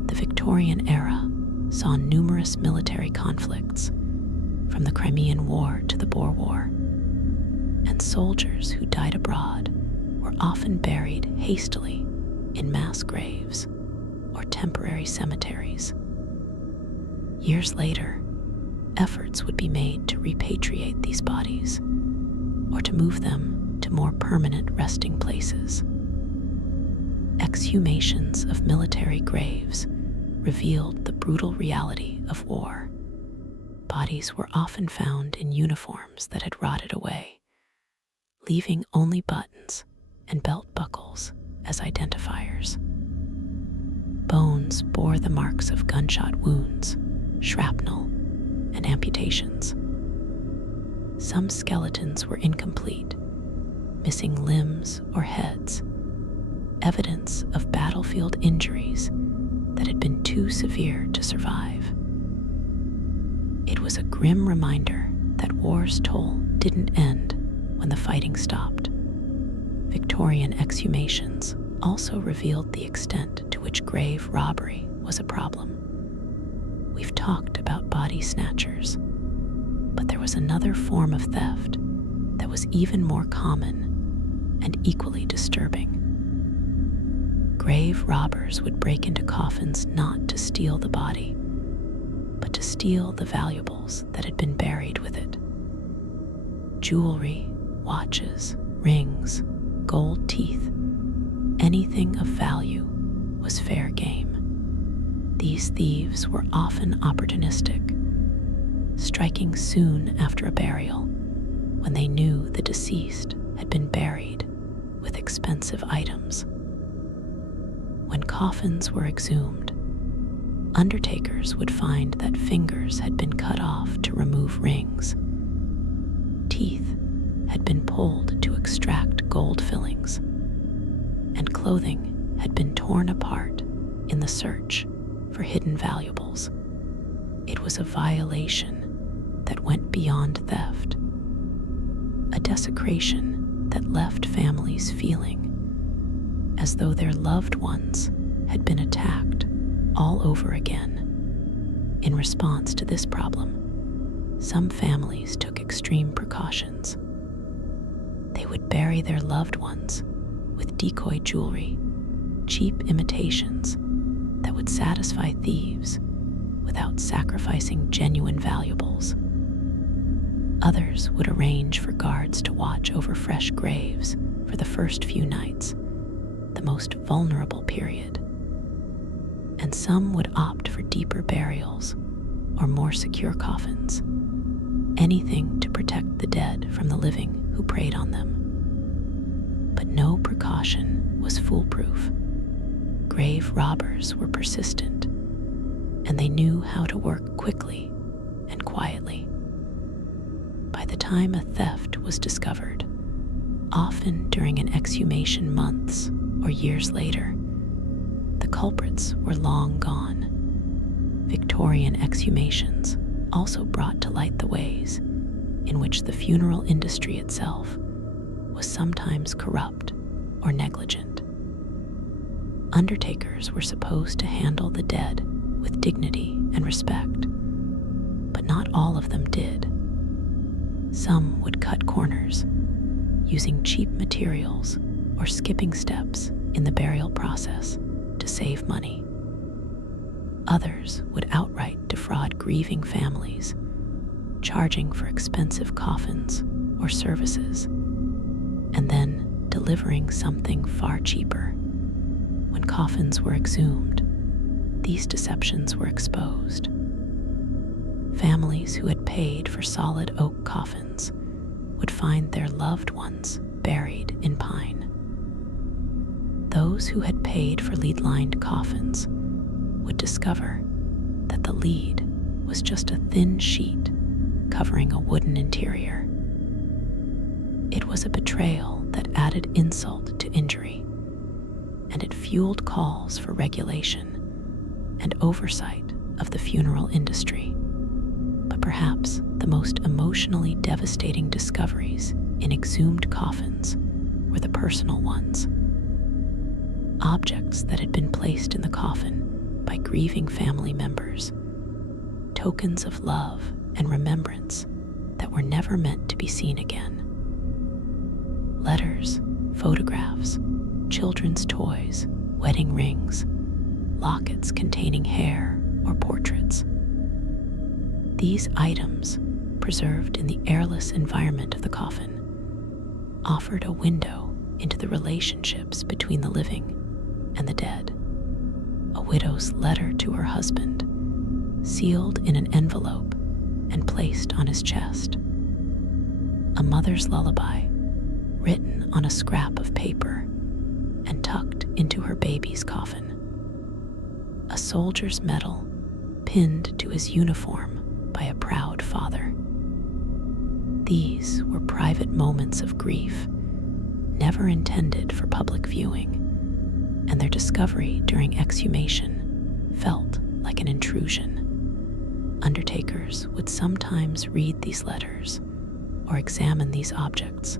The Victorian era saw numerous military conflicts, from the Crimean War to the Boer War, and soldiers who died abroad were often buried hastily in mass graves or temporary cemeteries. Years later, efforts would be made to repatriate these bodies or to move them to more permanent resting places. Exhumations of military graves revealed the brutal reality of war, Bodies were often found in uniforms that had rotted away, leaving only buttons and belt buckles as identifiers. Bones bore the marks of gunshot wounds, shrapnel, and amputations. Some skeletons were incomplete, missing limbs or heads, evidence of battlefield injuries that had been too severe to survive. It was a grim reminder that war's toll didn't end when the fighting stopped. Victorian exhumations also revealed the extent to which grave robbery was a problem. We've talked about body snatchers, but there was another form of theft that was even more common and equally disturbing. Grave robbers would break into coffins not to steal the body, but to steal the valuables that had been buried with it. Jewelry, watches, rings, gold teeth, anything of value was fair game. These thieves were often opportunistic, striking soon after a burial when they knew the deceased had been buried with expensive items. When coffins were exhumed, undertakers would find that fingers had been cut off to remove rings. Teeth had been pulled to extract gold fillings, and clothing had been torn apart in the search for hidden valuables. It was a violation that went beyond theft, a desecration that left families feeling as though their loved ones had been attacked all over again. In response to this problem, some families took extreme precautions. They would bury their loved ones with decoy jewelry, cheap imitations that would satisfy thieves without sacrificing genuine valuables. Others would arrange for guards to watch over fresh graves for the first few nights, the most vulnerable period. And some would opt for deeper burials or more secure coffins, anything to protect the dead from the living who preyed on them. But no precaution was foolproof. Grave robbers were persistent, and they knew how to work quickly and quietly. By the time a theft was discovered, often during an exhumation months or years later, the culprits were long gone. Victorian exhumations also brought to light the ways in which the funeral industry itself was sometimes corrupt or negligent. Undertakers were supposed to handle the dead with dignity and respect, but not all of them did. Some would cut corners, using cheap materials or skipping steps in the burial process to save money. Others would outright defraud grieving families, charging for expensive coffins or services, and then delivering something far cheaper. When coffins were exhumed, these deceptions were exposed. Families who had paid for solid oak coffins would find their loved ones buried in pine. Those who had paid for lead-lined coffins would discover that the lead was just a thin sheet covering a wooden interior. It was a betrayal that added insult to injury, and it fueled calls for regulation and oversight of the funeral industry. But perhaps the most emotionally devastating discoveries in exhumed coffins were the personal ones. Objects that had been placed in the coffin by grieving family members, tokens of love and remembrance that were never meant to be seen again. Letters, photographs, children's toys, wedding rings, lockets containing hair or portraits. These items, preserved in the airless environment of the coffin, offered a window into the relationships between the living and the dead. A widow's letter to her husband, sealed in an envelope and placed on his chest. A mother's lullaby, written on a scrap of paper and tucked into her baby's coffin. A soldier's medal pinned to his uniform by a proud father. These were private moments of grief, never intended for public viewing, and their discovery during exhumation felt like an intrusion. Undertakers would sometimes read these letters or examine these objects,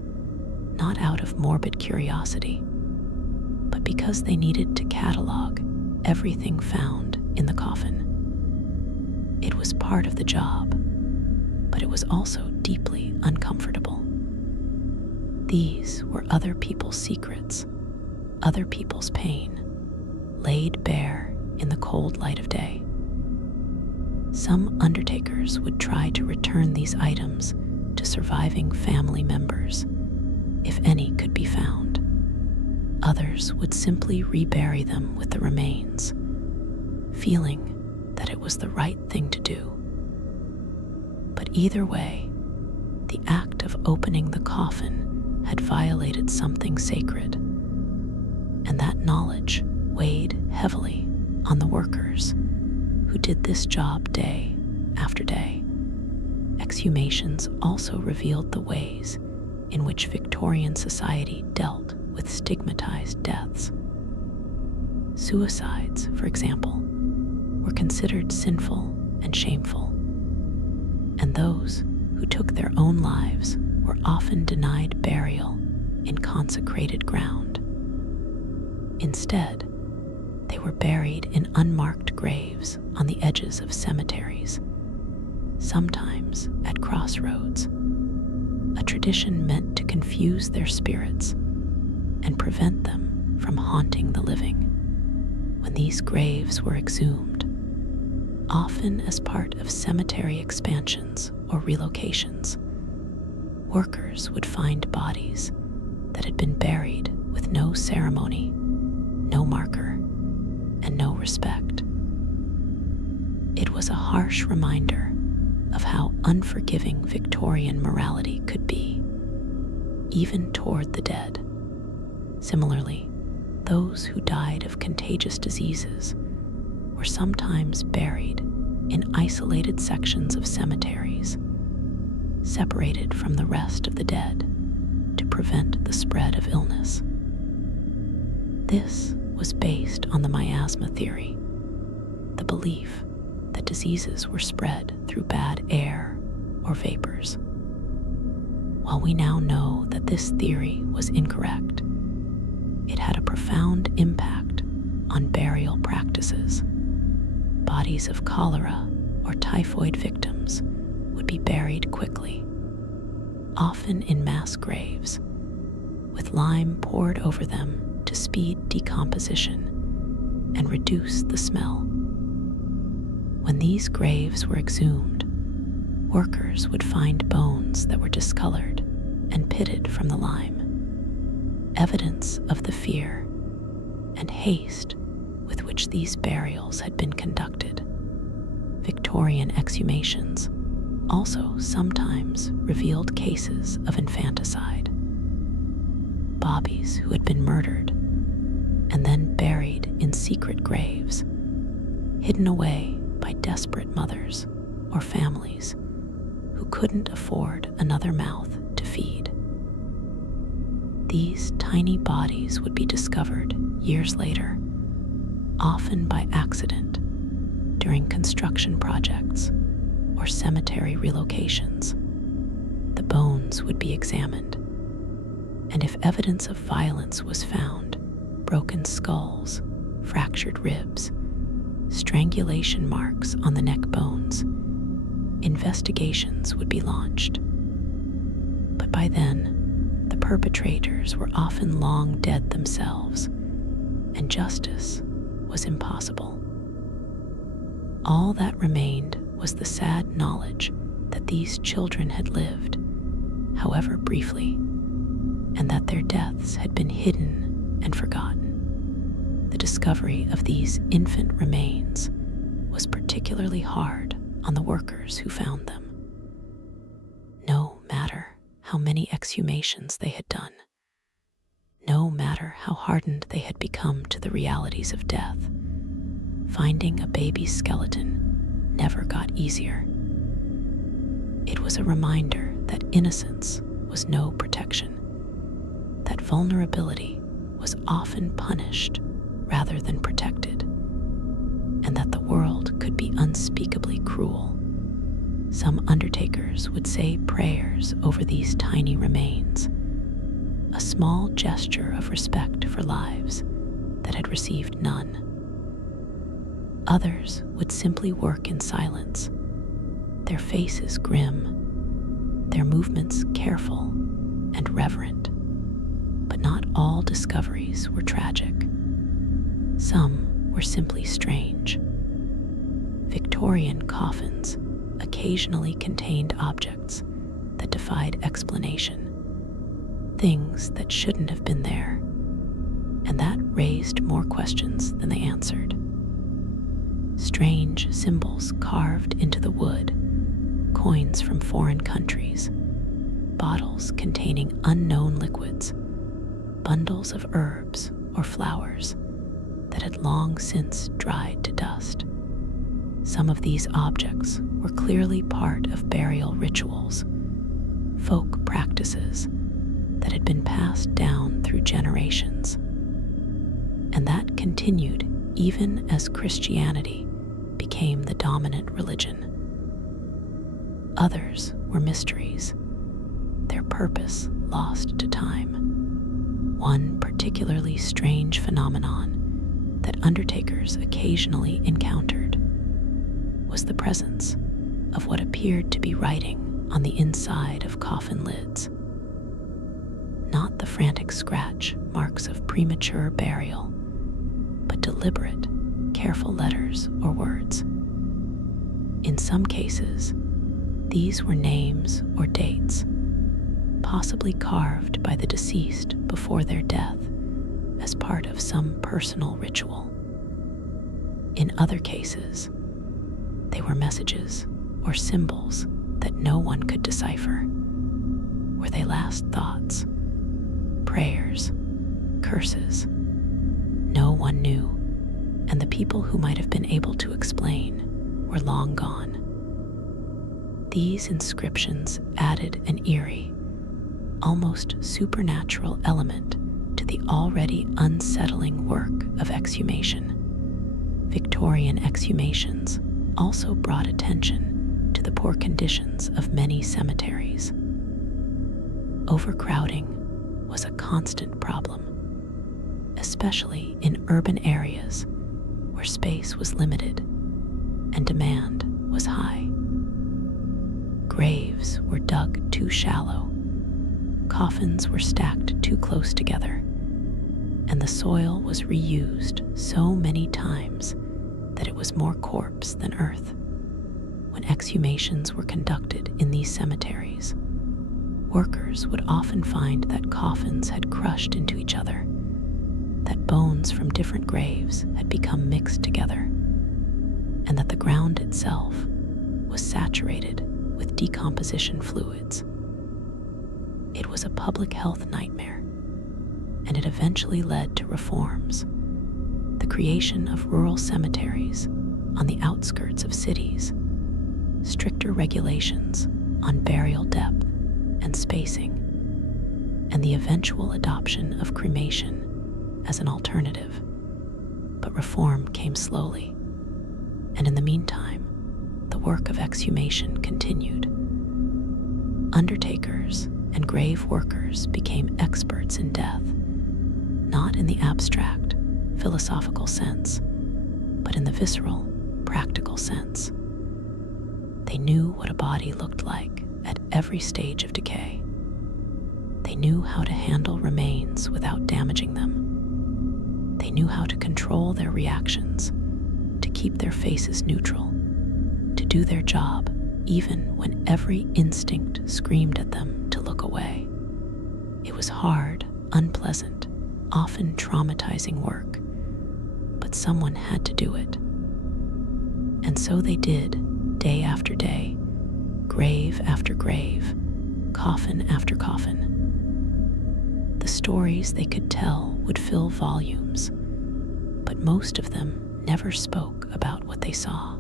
not out of morbid curiosity, but because they needed to catalog everything found in the coffin. It was part of the job, but it was also deeply uncomfortable. These were other people's secrets, other people's pain, laid bare in the cold light of day. Some undertakers would try to return these items to surviving family members, if any could be found. Others would simply rebury them with the remains, feeling that it was the right thing to do. But either way, the act of opening the coffin had violated something sacred, and that knowledge weighed heavily on the workers who did this job day after day. Exhumations also revealed the ways in which Victorian society dealt with stigmatized deaths. Suicides, for example, were considered sinful and shameful, and those who took their own lives were often denied burial in consecrated ground. Instead, they were buried in unmarked graves on the edges of cemeteries, sometimes at crossroads, a tradition meant to confuse their spirits and prevent them from haunting the living. When these graves were exhumed, often as part of cemetery expansions or relocations, workers would find bodies that had been buried with no ceremony, no marker, and no respect. It was a harsh reminder of how unforgiving Victorian morality could be, even toward the dead. Similarly, those who died of contagious diseases were sometimes buried in isolated sections of cemeteries, separated from the rest of the dead to prevent the spread of illness. This was based on the miasma theory, the belief that diseases were spread through bad air or vapors. While we now know that this theory was incorrect, it had a profound impact on burial practices. Bodies of cholera or typhoid victims would be buried quickly, often in mass graves, with lime poured over them to speed decomposition and reduce the smell. When these graves were exhumed, workers would find bones that were discolored and pitted from the lime, evidence of the fear and haste with which these burials had been conducted. Victorian exhumations also sometimes revealed cases of infanticide. Bobbies who had been murdered and then buried in secret graves, hidden away by desperate mothers or families who couldn't afford another mouth to feed. These tiny bodies would be discovered years later, often by accident, during construction projects or cemetery relocations. The bones would be examined, and if evidence of violence was found, broken skulls, fractured ribs, strangulation marks on the neck bones, investigations would be launched. But by then, the perpetrators were often long dead themselves, and justice was impossible. All that remained was the sad knowledge that these children had lived, however briefly, and that their deaths had been hidden and forgotten. The discovery of these infant remains was particularly hard on the workers who found them. how many exhumations they had done. No matter how hardened they had become to the realities of death, finding a baby's skeleton never got easier. It was a reminder that innocence was no protection, that vulnerability was often punished rather than protected, and that the world could be unspeakably cruel. Some undertakers would say prayers over these tiny remains, a small gesture of respect for lives that had received none. Others would simply work in silence, their faces grim, their movements careful and reverent. But not all discoveries were tragic. Some were simply strange. Victorian coffins occasionally contained objects that defied explanation, things that shouldn't have been there, and that raised more questions than they answered. Strange symbols carved into the wood, coins from foreign countries, bottles containing unknown liquids, bundles of herbs or flowers that had long since dried to dust. Some of these objects were clearly part of burial rituals, folk practices that had been passed down through generations, and that continued even as Christianity became the dominant religion. Others were mysteries, their purpose lost to time. One particularly strange phenomenon that undertakers occasionally encountered was the presence of what appeared to be writing on the inside of coffin lids. Not the frantic scratch marks of premature burial, but deliberate, careful letters or words. In some cases, these were names or dates, possibly carved by the deceased before their death as part of some personal ritual. In other cases, they were messages or symbols that no one could decipher. Were they last thoughts, prayers, curses? No one knew, and the people who might have been able to explain were long gone. These inscriptions added an eerie, almost supernatural element to the already unsettling work of exhumation. Victorian exhumations also brought attention to the poor conditions of many cemeteries. Overcrowding was a constant problem, especially in urban areas where space was limited and demand was high. Graves were dug too shallow, coffins were stacked too close together, and the soil was reused so many times that it was more corpse than earth. When exhumations were conducted in these cemeteries, workers would often find that coffins had crushed into each other, that bones from different graves had become mixed together, and that the ground itself was saturated with decomposition fluids. It was a public health nightmare, and it eventually led to reforms, the creation of rural cemeteries on the outskirts of cities, stricter regulations on burial depth and spacing, and the eventual adoption of cremation as an alternative. But reform came slowly, and in the meantime, the work of exhumation continued. Undertakers and grave workers became experts in death, not in the abstract, philosophical sense, but in the visceral, practical sense. They knew what a body looked like at every stage of decay. They knew how to handle remains without damaging them. They knew how to control their reactions, to keep their faces neutral, to do their job even when every instinct screamed at them to look away. It was hard, unpleasant, often traumatizing work, but someone had to do it. And so they did, day after day, grave after grave, coffin after coffin. The stories they could tell would fill volumes, but most of them never spoke about what they saw.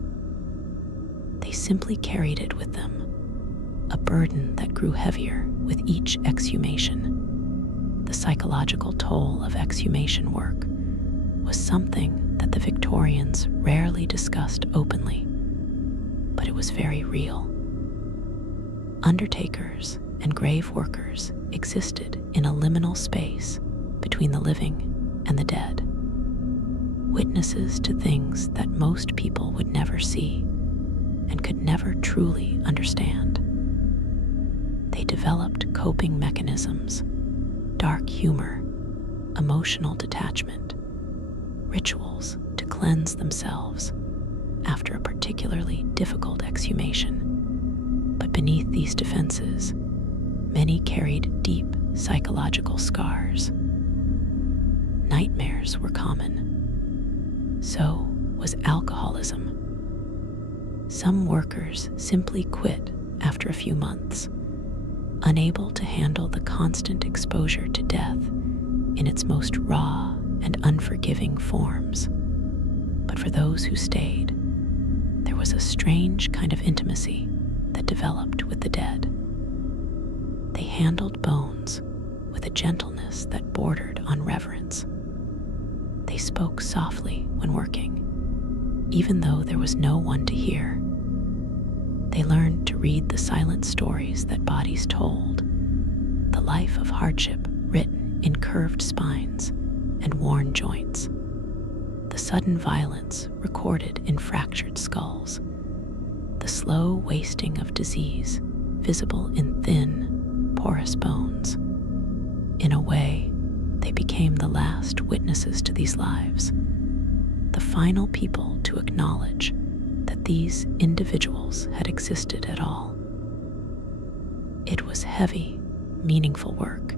They simply carried it with them, a burden that grew heavier with each exhumation. The psychological toll of exhumation work was something that the Victorians rarely discussed openly, but it was very real. Undertakers and grave workers existed in a liminal space between the living and the dead, witnesses to things that most people would never see and could never truly understand. They developed coping mechanisms, dark humor, emotional detachment, rituals to cleanse themselves after a particularly difficult exhumation. But beneath these defenses, many carried deep psychological scars. Nightmares were common. So was alcoholism. Some workers simply quit after a few months, unable to handle the constant exposure to death in its most raw and unforgiving forms. But for those who stayed, there was a strange kind of intimacy that developed with the dead. They handled bones with a gentleness that bordered on reverence. They spoke softly when working, even though there was no one to hear. They learned to read the silent stories that bodies told, the life of hardship written in curved spines and worn joints, the sudden violence recorded in fractured skulls, the slow wasting of disease visible in thin, porous bones. In a way, they became the last witnesses to these lives, the final people to acknowledge that these individuals had existed at all. It was heavy, meaningful work,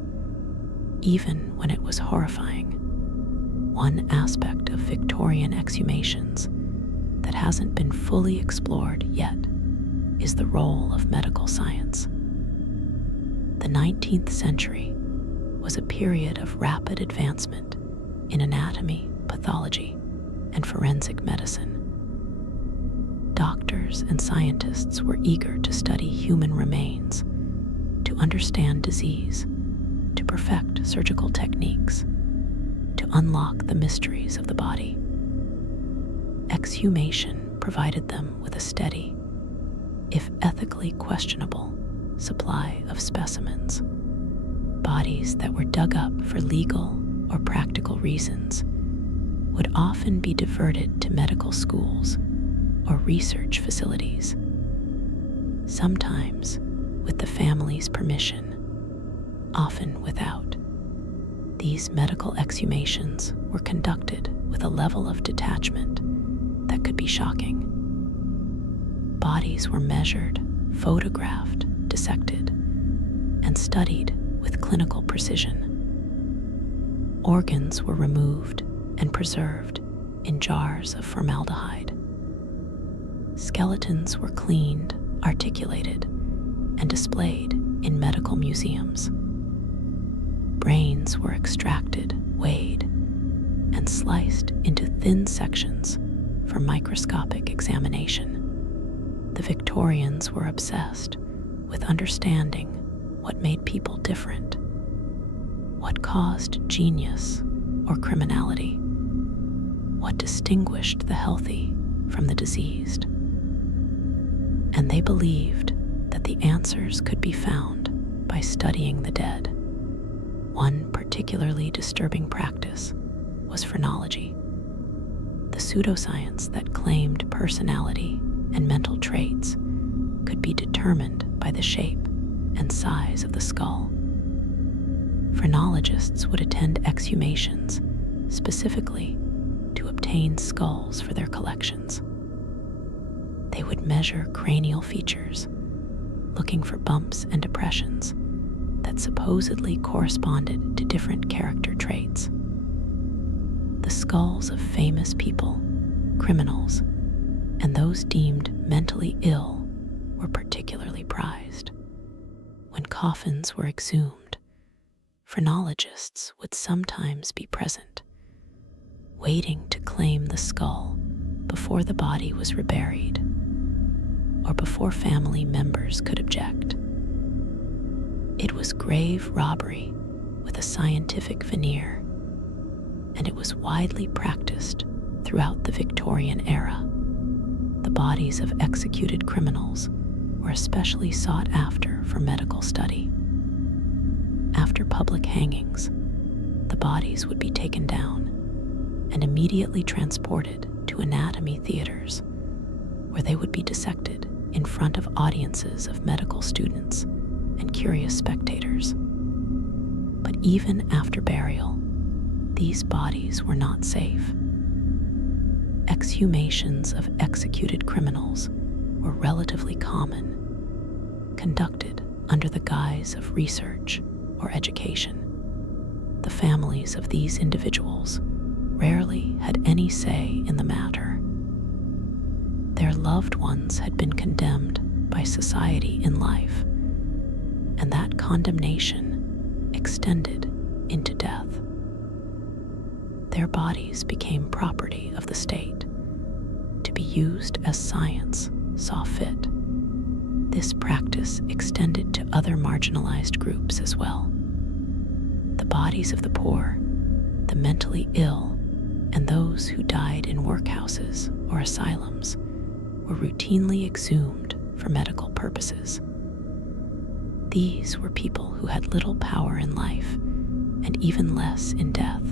even when it was horrifying. One aspect of Victorian exhumations that hasn't been fully explored yet is the role of medical science. The 19th century was a period of rapid advancement in anatomy, pathology, and forensic medicine. Doctors and scientists were eager to study human remains, to understand disease, to perfect surgical techniques, to unlock the mysteries of the body. Exhumation provided them with a steady, if ethically questionable, supply of specimens. Bodies that were dug up for legal or practical reasons would often be diverted to medical schools or research facilities, sometimes with the family's permission, often without. These medical exhumations were conducted with a level of detachment that could be shocking. Bodies were measured, photographed, dissected, and studied with clinical precision. Organs were removed and preserved in jars of formaldehyde. Skeletons were cleaned, articulated, and displayed in medical museums. Brains were extracted, weighed, and sliced into thin sections for microscopic examination. The Victorians were obsessed with understanding what made people different, what caused genius or criminality, what distinguished the healthy from the diseased. And they believed that the answers could be found by studying the dead. One particularly disturbing practice was phrenology, the pseudoscience that claimed personality and mental traits could be determined by the shape and size of the skull. Phrenologists would attend exhumations specifically to obtain skulls for their collections. They would measure cranial features, looking for bumps and depressions that supposedly corresponded to different character traits. The skulls of famous people, criminals, and those deemed mentally ill were particularly prized. When coffins were exhumed, phrenologists would sometimes be present, waiting to claim the skull before the body was reburied or before family members could object. It was grave robbery with a scientific veneer, and it was widely practiced throughout the Victorian era. The bodies of executed criminals were especially sought after for medical study. After public hangings, the bodies would be taken down and immediately transported to anatomy theaters, where they would be dissected in front of audiences of medical students and curious spectators. But even after burial, these bodies were not safe. Exhumations of executed criminals were relatively common, conducted under the guise of research or education. The families of these individuals rarely had any say in the matter. Their loved ones had been condemned by society in life, and that condemnation extended into death. Their bodies became property of the state, to be used as science saw fit. This practice extended to other marginalized groups as well. The bodies of the poor, the mentally ill, and those who died in workhouses or asylums were routinely exhumed for medical purposes. These were people who had little power in life and even less in death.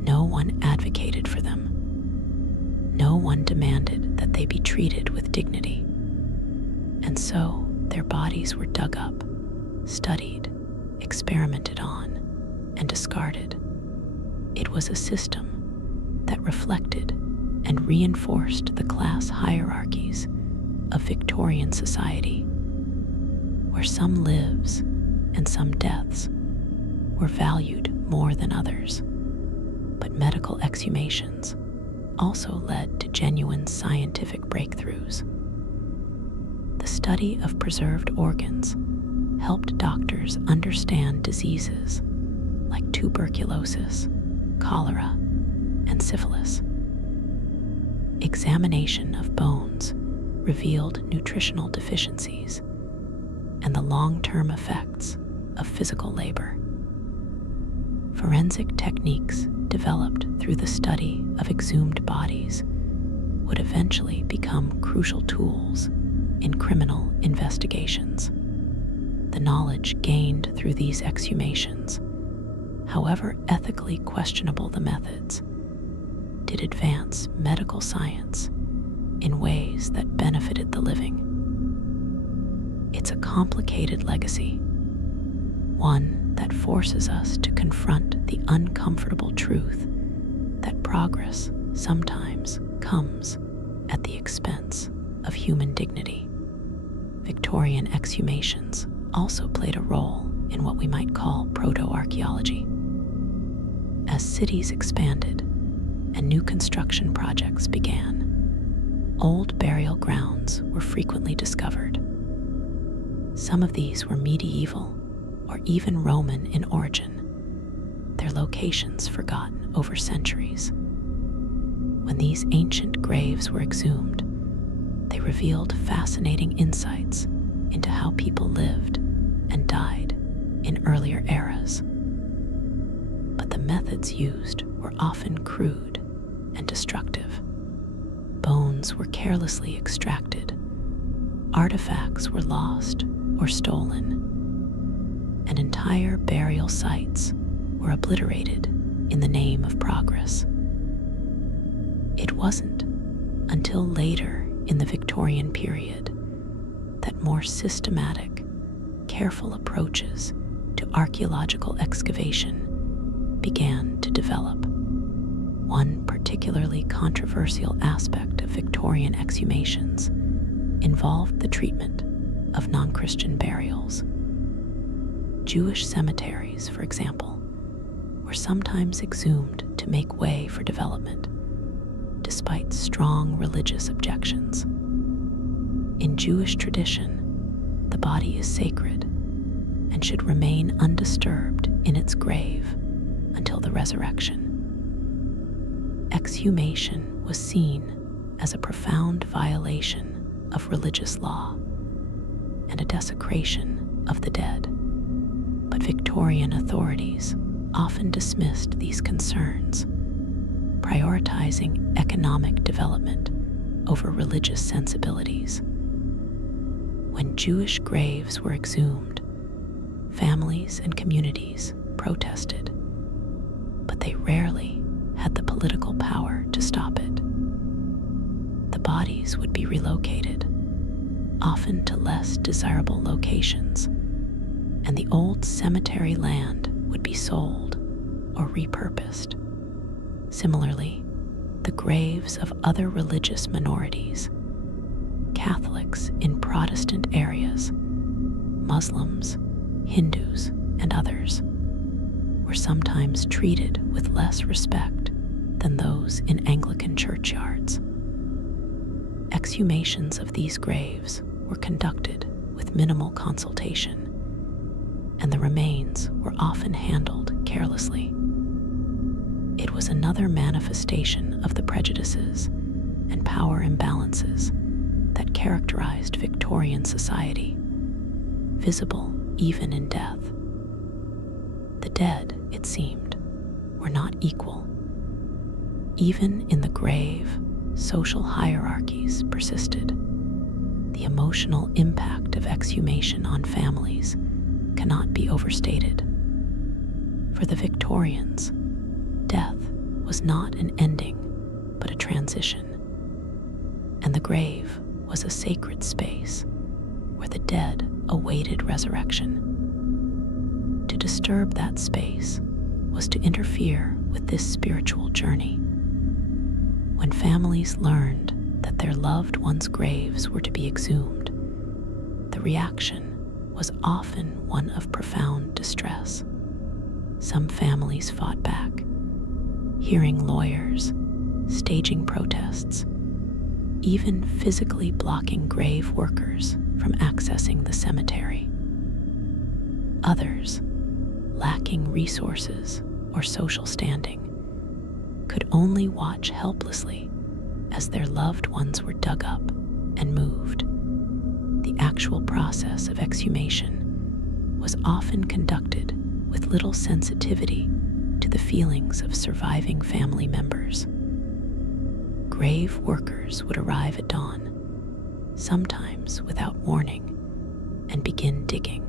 No one advocated for them. No one demanded that they be treated with dignity. And so their bodies were dug up, studied, experimented on, and discarded. It was a system that reflected and reinforced the class hierarchies of Victorian society, where some lives and some deaths were valued more than others. But medical exhumations also led to genuine scientific breakthroughs. The study of preserved organs helped doctors understand diseases like tuberculosis, cholera, and syphilis. Examination of bones revealed nutritional deficiencies and the long-term effects of physical labor. Forensic techniques developed through the study of exhumed bodies would eventually become crucial tools in criminal investigations. The knowledge gained through these exhumations, however ethically questionable the methods, did advance medical science in ways that benefited the living. It's a complicated legacy, one that forces us to confront the uncomfortable truth that progress sometimes comes at the expense of human dignity. Victorian exhumations also played a role in what we might call proto-archaeology. As cities expanded and new construction projects began, old burial grounds were frequently discovered. Some of these were medieval or even Roman in origin, their locations forgotten over centuries. When these ancient graves were exhumed, they revealed fascinating insights into how people lived and died in earlier eras. But the methods used were often crude and destructive. Bones were carelessly extracted, artifacts were lost or stolen, and entire burial sites were obliterated in the name of progress. It wasn't until later in the Victorian period that more systematic, careful approaches to archaeological excavation began to develop. One particularly controversial aspect of Victorian exhumations involved the treatment of non-Christian burials. Jewish cemeteries, for example, were sometimes exhumed to make way for development, despite strong religious objections. In Jewish tradition, the body is sacred and should remain undisturbed in its grave until the resurrection. Exhumation was seen as a profound violation of religious law and a desecration of the dead. But Victorian authorities often dismissed these concerns, prioritizing economic development over religious sensibilities. When Jewish graves were exhumed, families and communities protested, but they rarely had the political power to stop it. The bodies would be relocated, often to less desirable locations, and the old cemetery land would be sold or repurposed. Similarly, the graves of other religious minorities, Catholics in Protestant areas, Muslims, Hindus, and others, were sometimes treated with less respect than those in Anglican churchyards. Exhumations of these graves were conducted with minimal consultation, and the remains were often handled carelessly. It was another manifestation of the prejudices and power imbalances that characterized Victorian society, visible even in death. The dead, it seemed, were not equal. Even in the grave, social hierarchies persisted. The emotional impact of exhumation on families cannot be overstated. For the Victorians, death was not an ending, but a transition, and the grave was a sacred space where the dead awaited resurrection. To disturb that space was to interfere with this spiritual journey. When families learned that their loved ones' graves were to be exhumed, the reaction was often one of profound distress. Some families fought back, hearing lawyers, staging protests, even physically blocking grave workers from accessing the cemetery. Others, lacking resources or social standing, could only watch helplessly as their loved ones were dug up and moved. The actual process of exhumation was often conducted with little sensitivity to the feelings of surviving family members. Grave workers would arrive at dawn, sometimes without warning, and begin digging.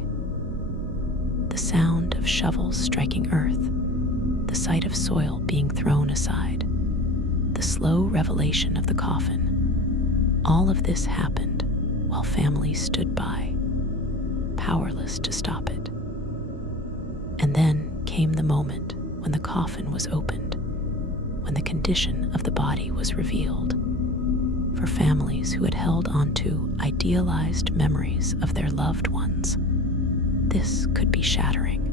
The sound of shovels striking earth, the sight of soil being thrown aside, the slow revelation of the coffin, all of this happened while families stood by, powerless to stop it. And then came the moment when the coffin was opened, when the condition of the body was revealed. For families who had held onto idealized memories of their loved ones, this could be shattering.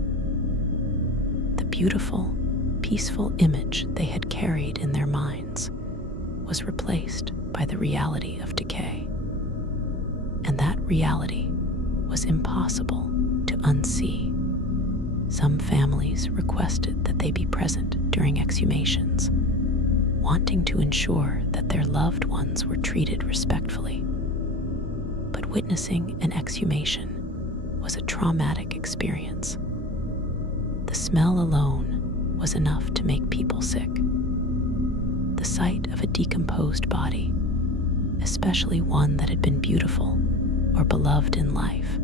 The beautiful, peaceful image they had carried in their minds was replaced by the reality of decay. And that reality was impossible to unsee. Some families requested that they be present during exhumations, wanting to ensure that their loved ones were treated respectfully. But witnessing an exhumation was a traumatic experience. The smell alone was enough to make people sick. The sight of a decomposed body, especially one that had been beautiful or beloved in life,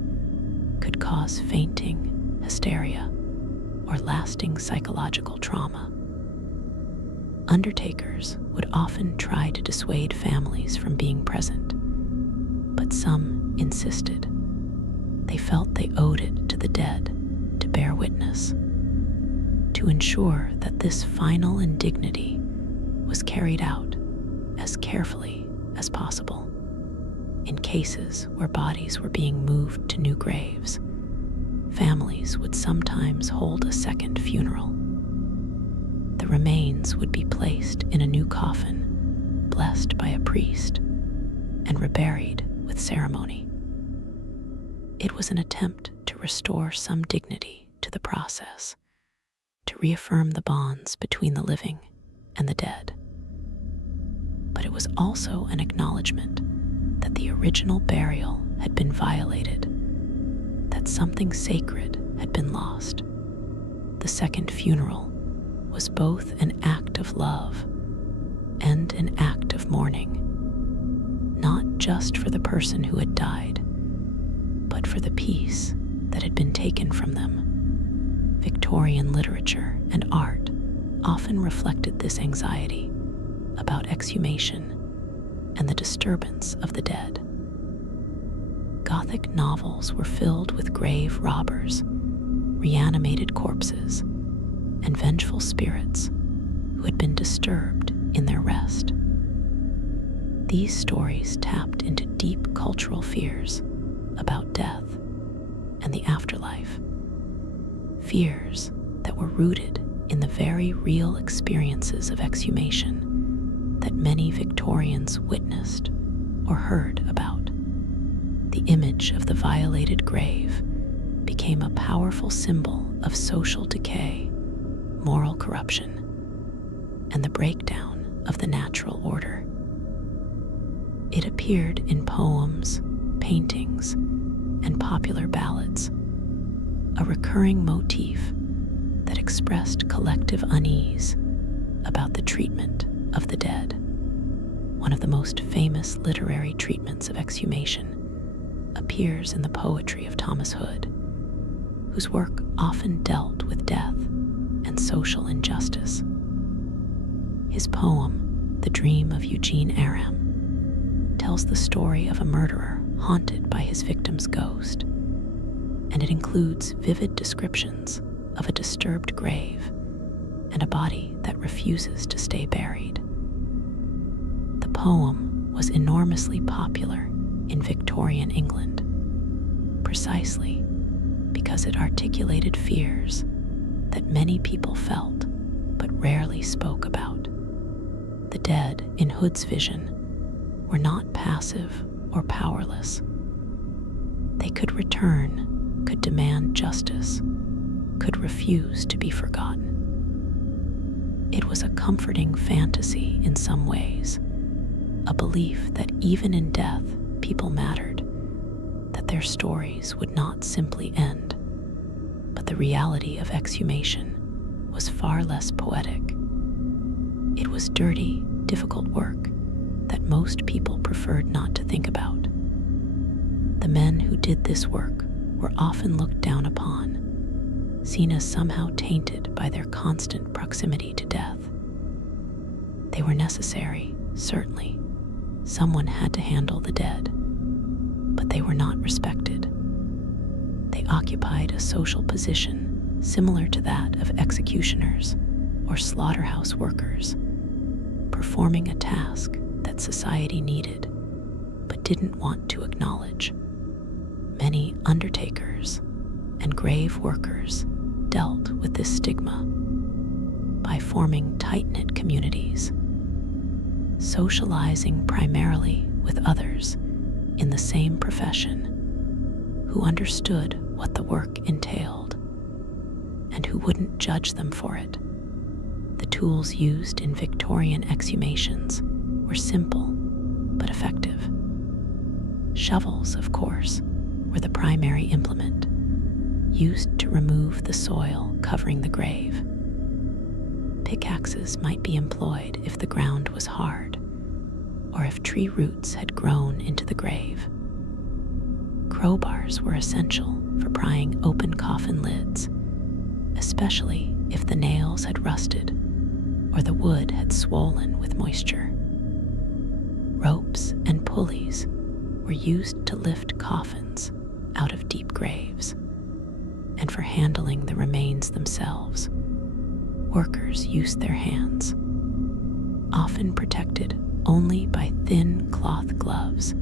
could cause fainting, hysteria, or lasting psychological trauma. Undertakers would often try to dissuade families from being present, but some insisted. They felt they owed it to the dead to bear witness, to ensure that this final indignity was carried out as carefully as possible. In cases where bodies were being moved to new graves, families would sometimes hold a second funeral. The remains would be placed in a new coffin, blessed by a priest, and reburied with ceremony. It was an attempt to restore some dignity to the process, to reaffirm the bonds between the living and the dead. But it was also an acknowledgement that the original burial had been violated, that something sacred had been lost. The second funeral was both an act of love and an act of mourning, not just for the person who had died, but for the peace that had been taken from them. Victorian literature and art often reflected this anxiety about exhumation and the disturbance of the dead. Gothic novels were filled with grave robbers, reanimated corpses, and vengeful spirits who had been disturbed in their rest. These stories tapped into deep cultural fears about death and the afterlife, fears that were rooted in the very real experiences of exhumation that many Victorians witnessed or heard about. The image of the violated grave became a powerful symbol of social decay, moral corruption, and the breakdown of the natural order. It appeared in poems, paintings, and popular ballads, a recurring motif that expressed collective unease about the treatment of the dead. One of the most famous literary treatments of exhumation appears in the poetry of Thomas Hood, whose work often dealt with death and social injustice. His poem, The Dream of Eugene Aram, tells the story of a murderer haunted by his victim's ghost, and it includes vivid descriptions of a disturbed grave and a body that refuses to stay buried. The poem was enormously popular in Victorian England, precisely because it articulated fears that many people felt but rarely spoke about. The dead, in Hood's vision, were not passive or powerless. They could return, could demand justice, could refuse to be forgotten. It was a comforting fantasy in some ways, a belief that even in death, people mattered, that their stories would not simply end. But the reality of exhumation was far less poetic. It was dirty, difficult work that most people preferred not to think about. The men who did this work were often looked down upon, seen as somehow tainted by their constant proximity to death. They were necessary, certainly. Someone had to handle the dead, but they were not respected. They occupied a social position similar to that of executioners or slaughterhouse workers, performing a task that society needed but didn't want to acknowledge. Many undertakers and grave workers dealt with this stigma by forming tight-knit communities, socializing primarily with others in the same profession who understood what the work entailed and who wouldn't judge them for it. The tools used in Victorian exhumations were simple but effective. Shovels, of course, were the primary implement, used to remove the soil covering the grave. Pickaxes might be employed if the ground was hard, or if tree roots had grown into the grave. Crowbars were essential for prying open coffin lids, especially if the nails had rusted or the wood had swollen with moisture. Ropes and pulleys were used to lift coffins out of deep graves, and for handling the remains themselves, workers used their hands, often protected only by thin cloth gloves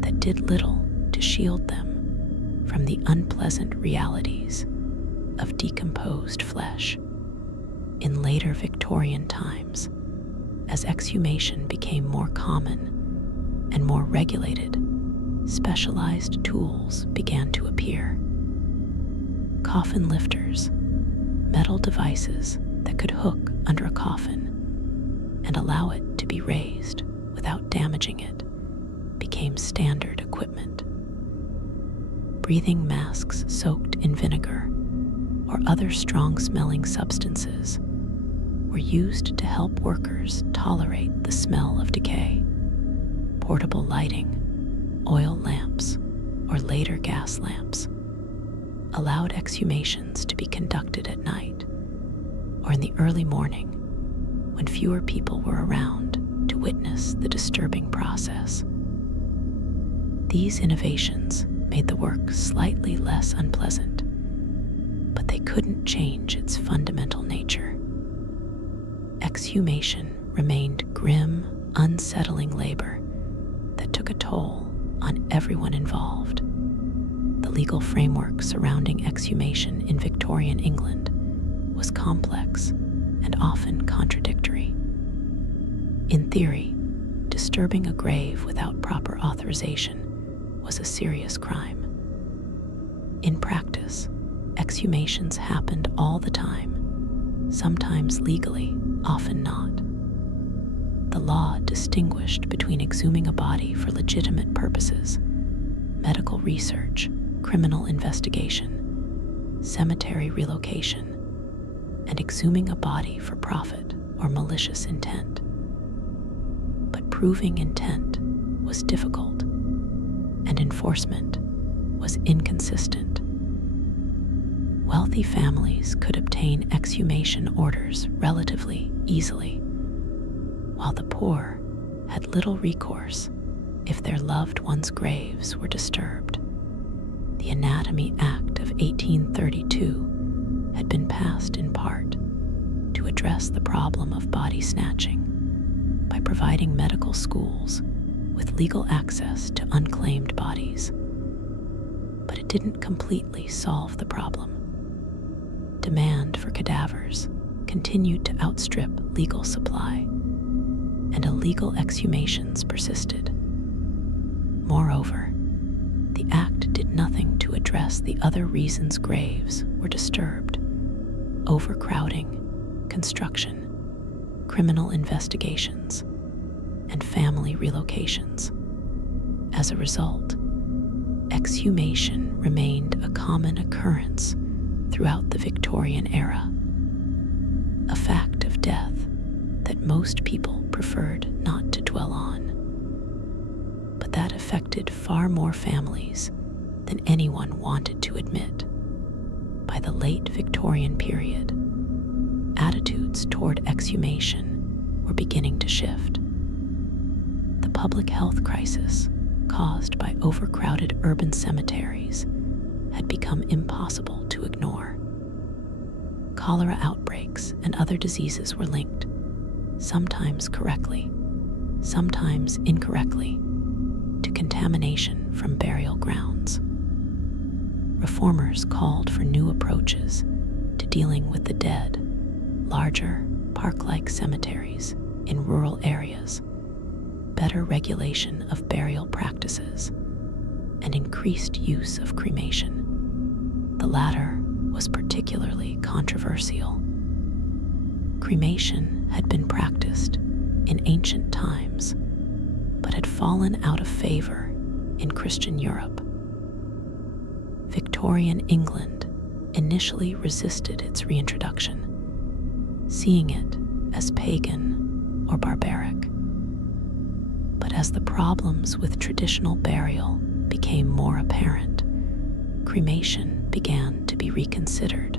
that did little to shield them from the unpleasant realities of decomposed flesh. In later Victorian times, as exhumation became more common and more regulated, specialized tools began to appear. Coffin lifters, metal devices that could hook under a coffin and allow it to be raised without damaging it, became standard equipment. Breathing masks soaked in vinegar or other strong-smelling substances were used to help workers tolerate the smell of decay. Portable lighting, oil lamps, or later gas lamps allowed exhumations to be conducted at night or in the early morning when fewer people were around to witness the disturbing process. These innovations made the work slightly less unpleasant, but they couldn't change its fundamental nature. Exhumation remained grim, unsettling labor that took a toll on everyone involved. The legal framework surrounding exhumation in Victorian England was complex and often contradictory. In theory, disturbing a grave without proper authorization was a serious crime. In practice, exhumations happened all the time, sometimes legally, often not. The law distinguished between exhuming a body for legitimate purposes, medical research, criminal investigation, cemetery relocation, and exhuming a body for profit or malicious intent. But proving intent was difficult, and enforcement was inconsistent. Wealthy families could obtain exhumation orders relatively easily, while the poor had little recourse if their loved ones' graves were disturbed. The Anatomy Act of 1832 had been passed in part to address the problem of body snatching by providing medical schools with legal access to unclaimed bodies. But it didn't completely solve the problem. Demand for cadavers continued to outstrip legal supply, and illegal exhumations persisted. Moreover, the act did nothing to address the other reasons graves were disturbed: overcrowding, construction, criminal investigations, and family relocations. As a result, exhumation remained a common occurrence throughout the Victorian era, a fact of death that most people preferred not to dwell on, but that affected far more families than anyone wanted to admit. By the late Victorian period, attitudes toward exhumation were beginning to shift. The public health crisis caused by overcrowded urban cemeteries had become impossible to ignore. Cholera outbreaks and other diseases were linked, sometimes correctly, sometimes incorrectly, to contamination from burial grounds. Reformers called for new approaches to dealing with the dead, larger, park-like cemeteries in rural areas, better regulation of burial practices, and increased use of cremation. The latter was particularly controversial. Cremation had been practiced in ancient times, but had fallen out of favor in Christian Europe. Victorian England initially resisted its reintroduction, seeing it as pagan or barbaric. But as the problems with traditional burial became more apparent, cremation began to be reconsidered.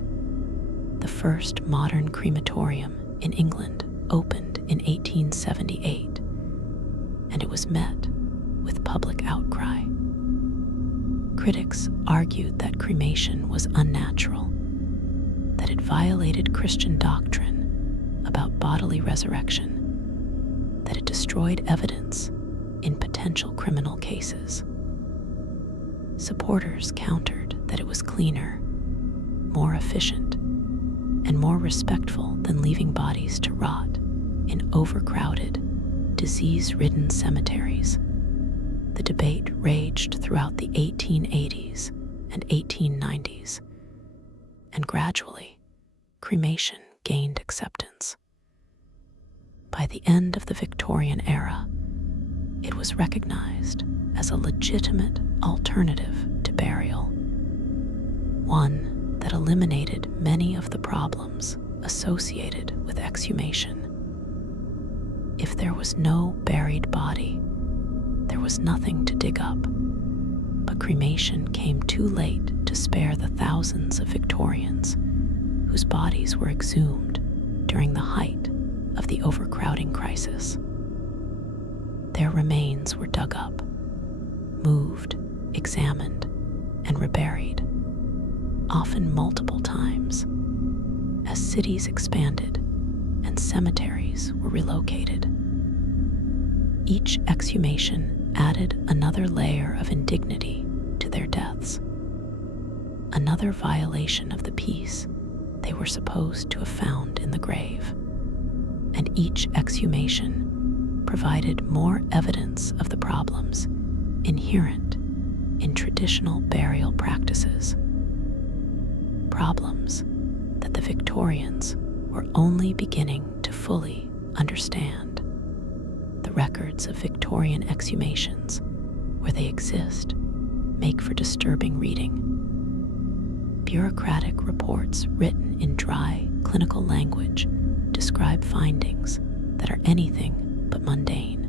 The first modern crematorium in England opened in 1878, and it was met with public outcry. Critics argued that cremation was unnatural, that it violated Christian doctrine about bodily resurrection, that it destroyed evidence in potential criminal cases. Supporters countered that it was cleaner, more efficient, and more respectful than leaving bodies to rot in overcrowded, disease-ridden cemeteries. The debate raged throughout the 1880s and 1890s, and gradually, cremation gained acceptance. By the end of the Victorian era, it was recognized as a legitimate alternative to burial, one that eliminated many of the problems associated with exhumation. If there was no buried body, there was nothing to dig up, but cremation came too late to spare the thousands of Victorians whose bodies were exhumed during the height of the overcrowding crisis. Their remains were dug up, moved, examined, and reburied, often multiple times, as cities expanded and cemeteries were relocated. Each exhumation added another layer of indignity to their deaths, another violation of the peace they were supposed to have found in the grave. And each exhumation provided more evidence of the problems inherent in traditional burial practices, problems that the Victorians were only beginning to fully understand. The records of Victorian exhumations, where they exist, make for disturbing reading. Bureaucratic reports written in dry, clinical language describe findings that are anything but mundane.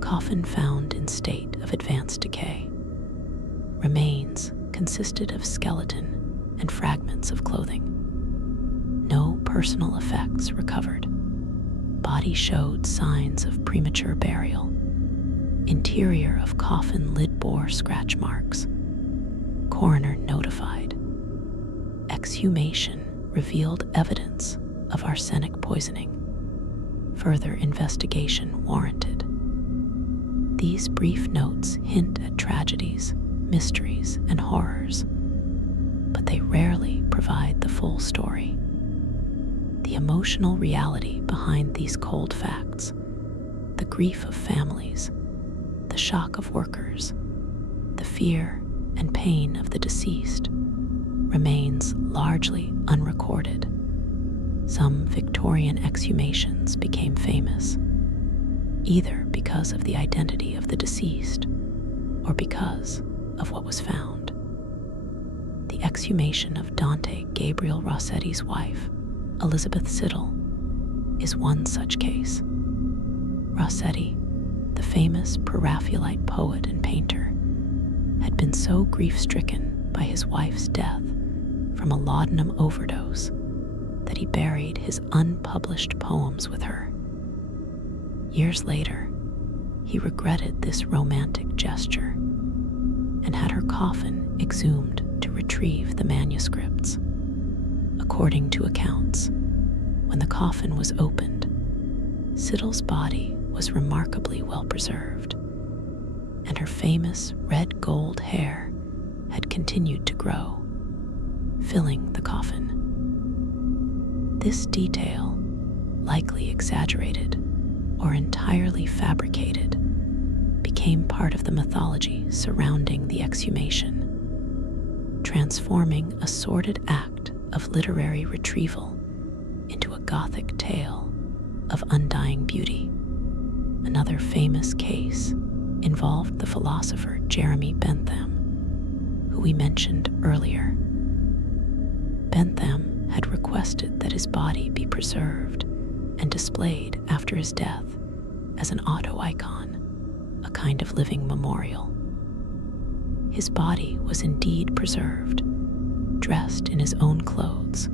Coffin found in state of advanced decay. Remains consisted of skeleton and fragments of clothing. No personal effects recovered. Body showed signs of premature burial. Interior of coffin lid bore scratch marks. Coroner notified. Exhumation revealed evidence of arsenic poisoning. Further investigation warranted. These brief notes hint at tragedies, mysteries, and horrors, but they rarely provide the full story. The emotional reality behind these cold facts, the grief of families, the shock of workers, the fear and pain of the deceased, remains largely unrecorded. Some Victorian exhumations became famous, either because of the identity of the deceased or because of what was found. The exhumation of Dante Gabriel Rossetti's wife, Elizabeth Siddal, is one such case. Rossetti, the famous Preraphaelite poet and painter, had been so grief-stricken by his wife's death from a laudanum overdose that he buried his unpublished poems with her. Years later, he regretted this romantic gesture and had her coffin exhumed to retrieve the manuscripts. According to accounts, when the coffin was opened, Siddal's body was remarkably well preserved, and her famous red-gold hair had continued to grow, filling the coffin. This detail, likely exaggerated or entirely fabricated, became part of the mythology surrounding the exhumation, transforming a sordid act of literary retrieval into a Gothic tale of undying beauty. Another famous case involved the philosopher Jeremy Bentham, who we mentioned earlier. Bentham had requested that his body be preserved and displayed after his death as an auto-icon, a kind of living memorial. His body was indeed preserved, dressed in his own clothes,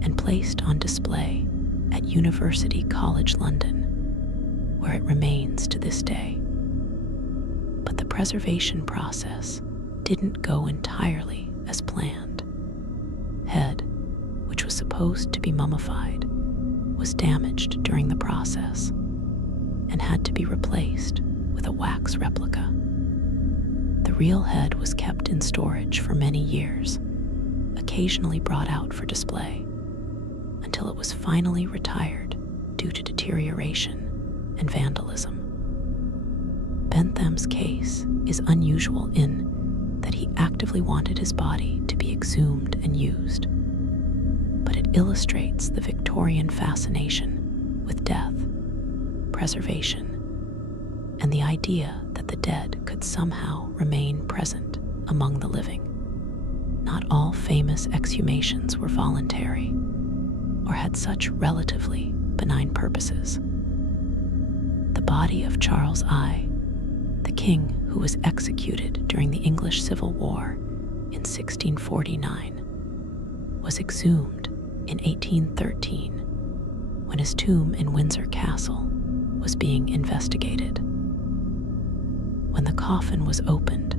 and placed on display at University College London, where it remains to this day. But the preservation process didn't go entirely as planned. Head, which was supposed to be mummified, was damaged during the process and had to be replaced with a wax replica. The real head was kept in storage for many years, occasionally brought out for display, until it was finally retired due to deterioration and vandalism. Bentham's case is unusual in that he actively wanted his body to be exhumed and used, but it illustrates the Victorian fascination with death, preservation, and the idea that the dead could somehow remain present among the living. Not all famous exhumations were voluntary or had such relatively benign purposes. The body of Charles I, the king who was executed during the English Civil War in 1649, was exhumed in 1813 when his tomb in Windsor Castle was being investigated. When the coffin was opened,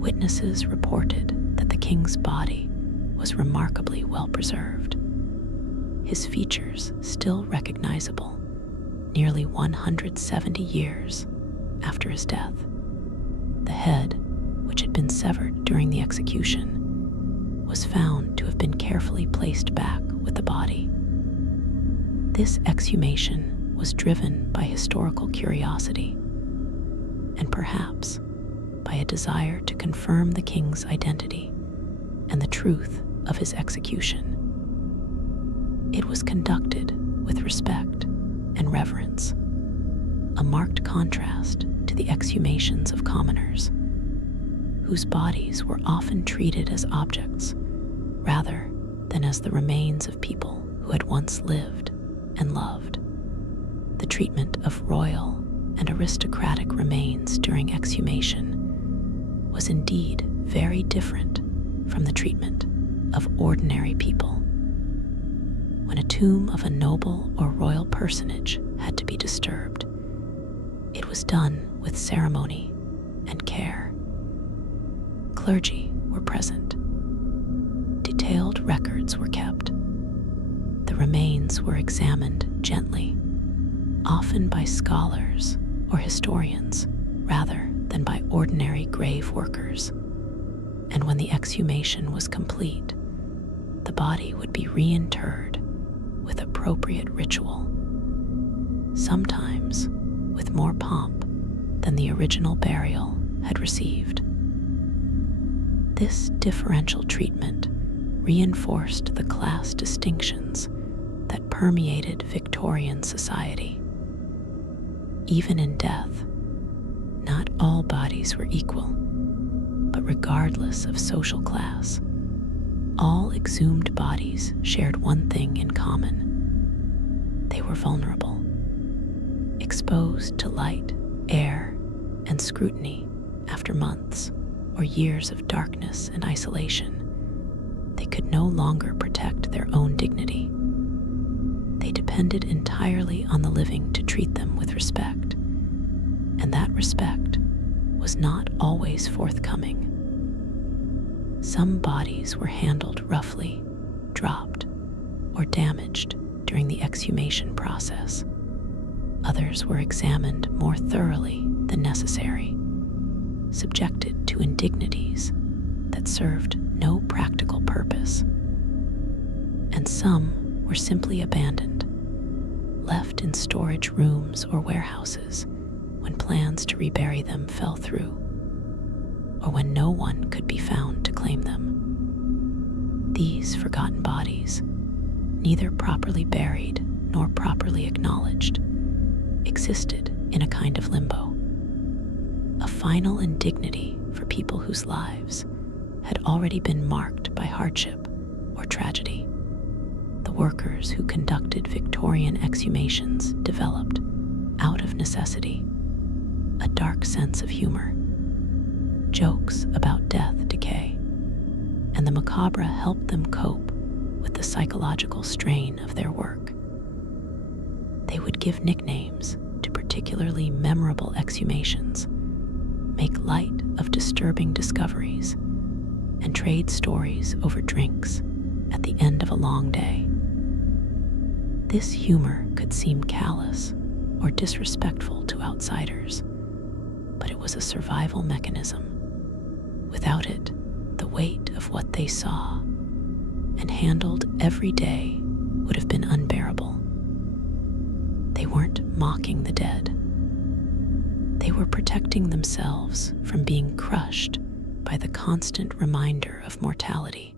witnesses reported that the king's body was remarkably well preserved, his features still recognizable nearly 170 years after his death. The head, which had been severed during the execution, was found to have been carefully placed back with the body. This exhumation was driven by historical curiosity and perhaps by a desire to confirm the king's identity and the truth of his execution. It was conducted with respect and reverence, a marked contrast to the exhumations of commoners, whose bodies were often treated as objects rather than as the remains of people who had once lived and loved. The treatment of royal and aristocratic remains during exhumation was indeed very different from the treatment of ordinary people. When a tomb of a noble or royal personage had to be disturbed, it was done with ceremony and care. Clergy were present. Detailed records were kept. The remains were examined gently, often by scholars or historians rather than by ordinary grave workers. And when the exhumation was complete, the body would be reinterred with appropriate ritual, sometimes with more pomp than the original burial had received. This differential treatment reinforced the class distinctions that permeated Victorian society. Even in death, not all bodies were equal, but regardless of social class, all exhumed bodies shared one thing in common. They were vulnerable, exposed to light, air, and scrutiny after months or years of darkness and isolation. They could no longer protect their own dignity. They depended entirely on the living to treat them with respect, and that respect was not always forthcoming. Some bodies were handled roughly, dropped, or damaged during the exhumation process. Others were examined more thoroughly than necessary, subjected to indignities that served no practical purpose. And some were simply abandoned, left in storage rooms or warehouses when plans to rebury them fell through, or when no one could be found to claim them. These forgotten bodies, neither properly buried nor properly acknowledged, existed in a kind of limbo, a final indignity for people whose lives had already been marked by hardship or tragedy. The workers who conducted Victorian exhumations developed, out of necessity, a dark sense of humor, jokes about death, decay, and the macabre helped them cope with the psychological strain of their work. They would give nicknames to particularly memorable exhumations, make light of disturbing discoveries, and trade stories over drinks at the end of a long day. This humor could seem callous or disrespectful to outsiders, but it was a survival mechanism. Without it, the weight of what they saw and handled every day would have been unbearable. They weren't mocking the dead. They were protecting themselves from being crushed by the constant reminder of mortality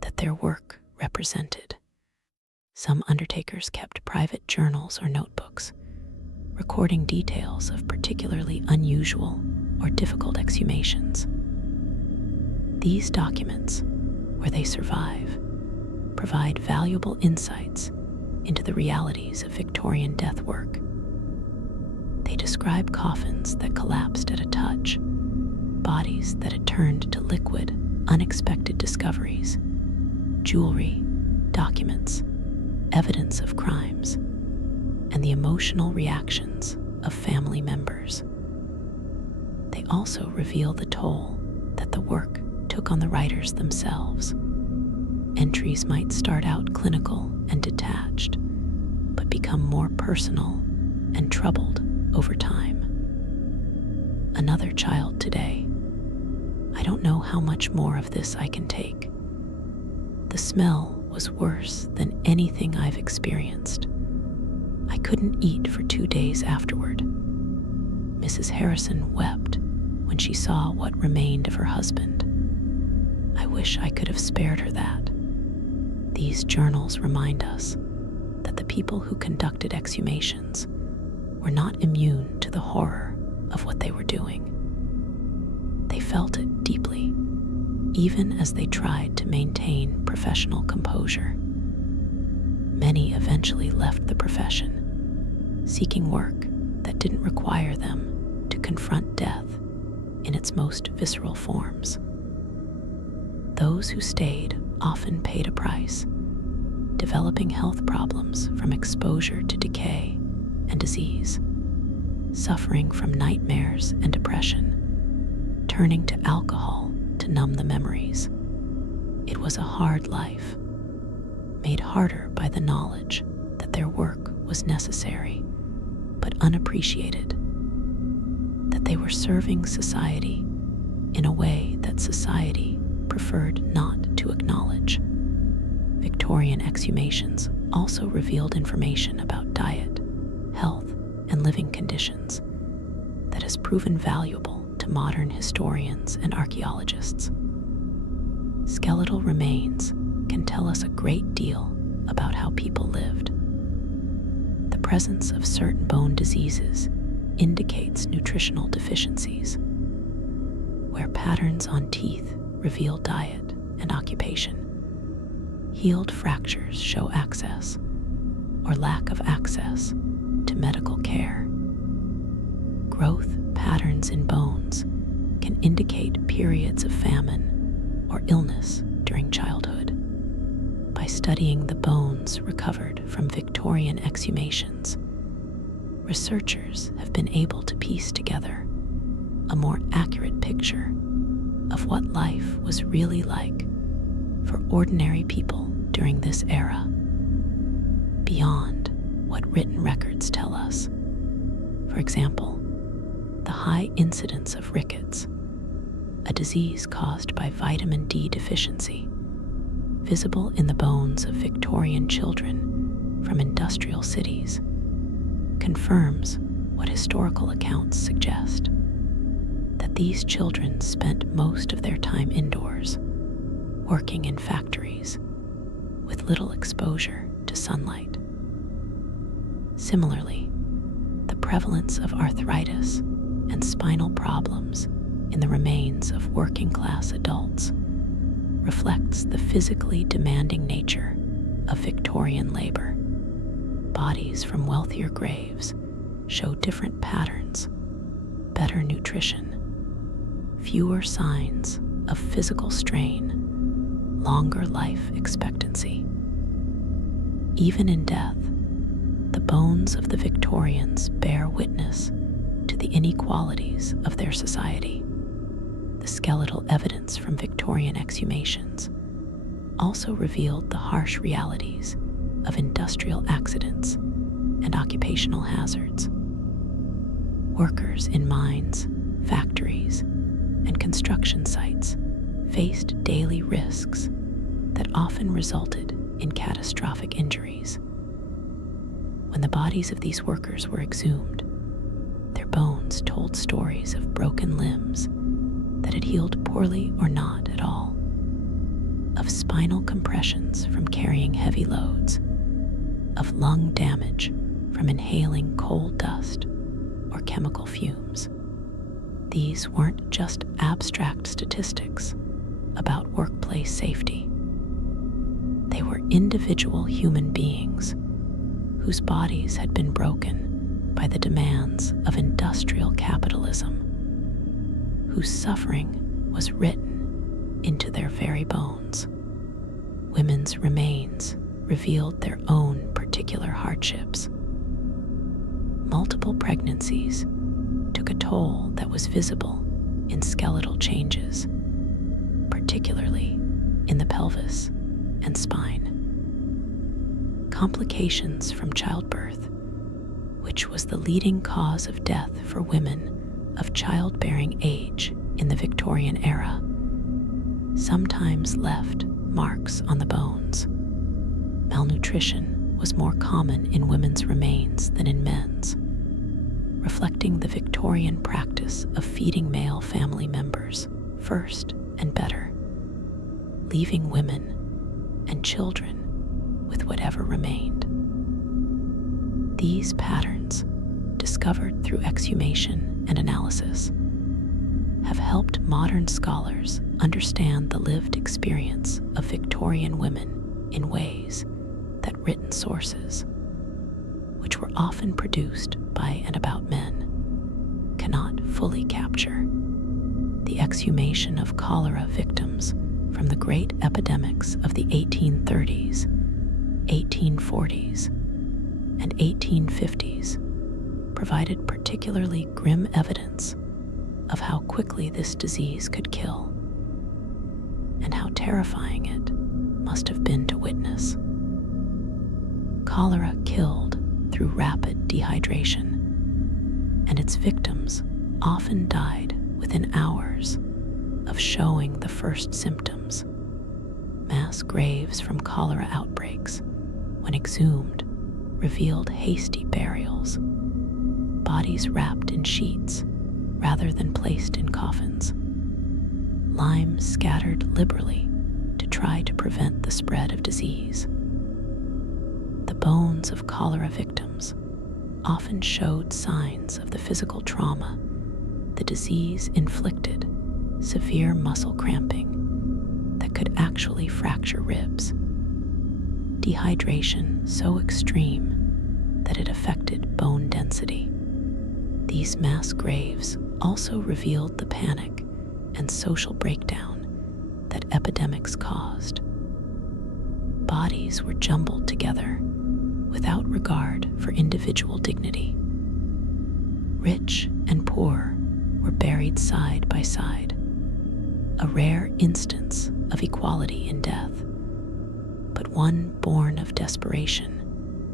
that their work represented. Some undertakers kept private journals or notebooks, recording details of particularly unusual or difficult exhumations. These documents, where they survive, provide valuable insights into the realities of Victorian death work. They describe coffins that collapsed at a touch, bodies that had turned to liquid, unexpected discoveries, jewelry, documents, evidence of crimes, and the emotional reactions of family members. They also reveal the toll that the work took on the writers themselves. Entries might start out clinical and detached, but become more personal and troubled over time. Another child today. I don't know how much more of this I can take. The smell was worse than anything I've experienced. I couldn't eat for 2 days afterward. Mrs. Harrison wept when she saw what remained of her husband. I wish I could have spared her that. These journals remind us that the people who conducted exhumations were not immune to the horror of what they were doing. They felt it deeply, even as they tried to maintain professional composure. Many eventually left the profession, seeking work that didn't require them to confront death in its most visceral forms. Those who stayed often paid a price, developing health problems from exposure to decay and disease, suffering from nightmares and depression, turning to alcohol to numb the memories. It was a hard life, made harder by the knowledge that their work was necessary but unappreciated, that they were serving society in a way that society preferred not to acknowledge. Victorian exhumations also revealed information about diet, health, and living conditions that has proven valuable to modern historians and archaeologists. Skeletal remains can tell us a great deal about how people lived. The presence of certain bone diseases indicates nutritional deficiencies, where patterns on teeth reveal diet and occupation. Healed fractures show access or lack of access to medical care. Growth patterns in bones can indicate periods of famine or illness during childhood. By studying the bones recovered from Victorian exhumations, researchers have been able to piece together a more accurate picture of what life was really like for ordinary people during this era, beyond what written records tell us. For example, the high incidence of rickets, a disease caused by vitamin D deficiency, visible in the bones of Victorian children from industrial cities, confirms what historical accounts suggest, that these children spent most of their time indoors, working in factories, with little exposure to sunlight. Similarly, the prevalence of arthritis and spinal problems in the remains of working-class adults reflects the physically demanding nature of Victorian labor. Bodies from wealthier graves show different patterns, better nutrition, fewer signs of physical strain, longer life expectancy. Even in death, the bones of the Victorians bear witness to the inequalities of their society. The skeletal evidence from Victorian exhumations also revealed the harsh realities of industrial accidents and occupational hazards. Workers in mines, factories, and construction sites faced daily risks that often resulted in catastrophic injuries. When the bodies of these workers were exhumed, their bones told stories of broken limbs that had healed poorly or not at all, of spinal compressions from carrying heavy loads, of lung damage from inhaling coal dust or chemical fumes. These weren't just abstract statistics about workplace safety. They were individual human beings whose bodies had been broken by the demands of industrial capitalism, whose suffering was written into their very bones. Women's remains revealed their own particular hardships. Multiple pregnancies took a toll that was visible in skeletal changes, particularly in the pelvis and spine. Complications from childbirth, which was the leading cause of death for women of childbearing age in the Victorian era, sometimes left marks on the bones. Malnutrition was more common in women's remains than in men's, reflecting the Victorian practice of feeding male family members first and better, leaving women and children with whatever remained. These patterns, discovered through exhumation and analysis, have helped modern scholars understand the lived experience of Victorian women in ways that written sources, which were often produced by and about men, cannot fully capture. The exhumation of cholera victims from the great epidemics of the 1830s, 1840s, and 1850s provided particularly grim evidence of how quickly this disease could kill, and how terrifying it must have been to witness. Cholera killed through rapid dehydration, and its victims often died within hours of showing the first symptoms. Mass graves from cholera outbreaks, when exhumed, revealed hasty burials, bodies wrapped in sheets rather than placed in coffins, lime scattered liberally to try to prevent the spread of disease. The bones of cholera victims often showed signs of the physical trauma the disease inflicted, severe muscle cramping that could actually fracture ribs, dehydration so extreme that it affected bone density. These mass graves also revealed the panic and social breakdown that epidemics caused. Bodies were jumbled together without regard for individual dignity. Rich and poor were buried side by side, a rare instance of equality in death, but one born of desperation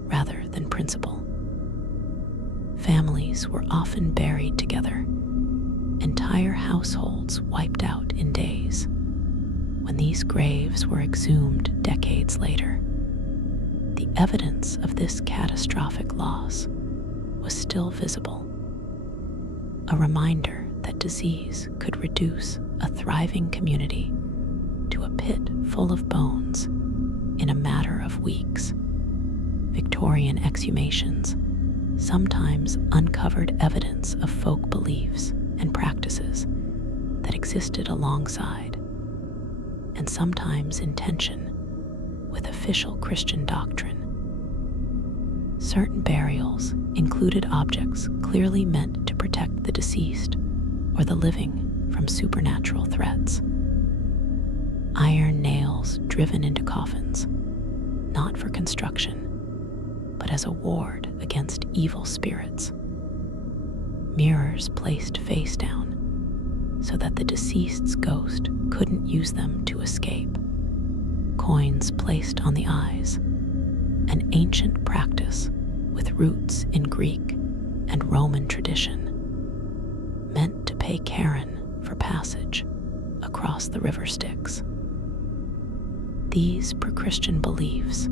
rather than principle. Families were often buried together, entire households wiped out in days. When these graves were exhumed decades later, the evidence of this catastrophic loss was still visible, a reminder that disease could reduce a thriving community to a pit full of bones in a matter of weeks. Victorian exhumations sometimes uncovered evidence of folk beliefs and practices that existed alongside, and sometimes in tension, with official Christian doctrine. Certain burials included objects clearly meant to protect the deceased or the living from supernatural threats. Iron nails driven into coffins, not for construction, but as a ward against evil spirits. Mirrors placed face down so that the deceased's ghost couldn't use them to escape. Coins placed on the eyes, an ancient practice with roots in Greek and Roman tradition, meant to pay Karen for passage across the river Styx. These pre-Christian beliefs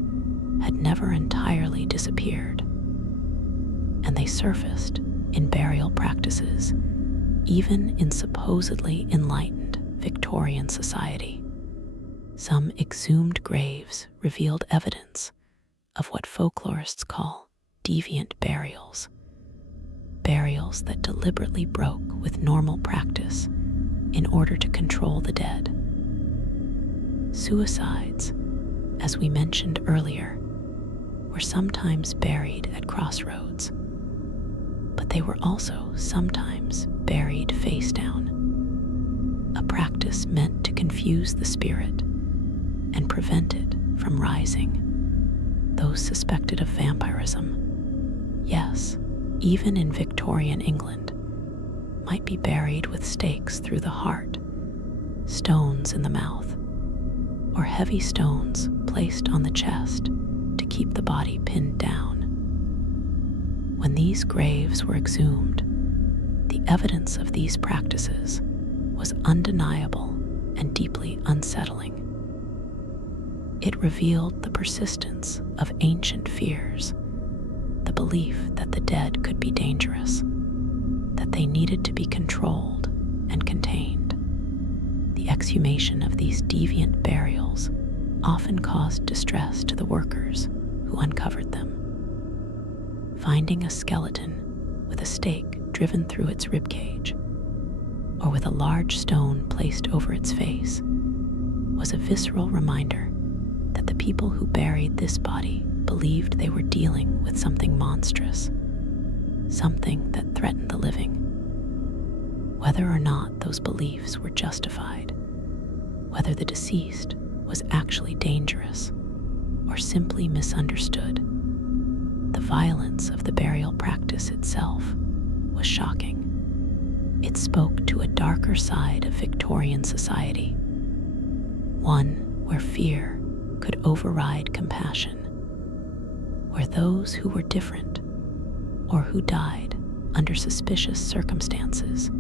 had never entirely disappeared, and they surfaced in burial practices, even in supposedly enlightened Victorian society. Some exhumed graves revealed evidence of what folklorists call deviant burials, burials that deliberately broke with normal practice in order to control the dead. Suicides, as we mentioned earlier, were sometimes buried at crossroads, but they were also sometimes buried face down, a practice meant to confuse the spirit and prevent it from rising. Those suspected of vampirism, yes, even in Victorian England, might be buried with stakes through the heart, stones in the mouth, or heavy stones placed on the chest to keep the body pinned down. When these graves were exhumed, the evidence of these practices was undeniable and deeply unsettling. It revealed the persistence of ancient fears, the belief that the dead could be dangerous, that they needed to be controlled and contained. The exhumation of these deviant burials often caused distress to the workers who uncovered them. Finding a skeleton with a stake driven through its ribcage, or with a large stone placed over its face, was a visceral reminder that the people who buried this body believed they were dealing with something monstrous, something that threatened the living. Whether or not those beliefs were justified, whether the deceased was actually dangerous or simply misunderstood, the violence of the burial practice itself was shocking. It spoke to a darker side of Victorian society, one where fear could override compassion, where those who were different or who died under suspicious circumstances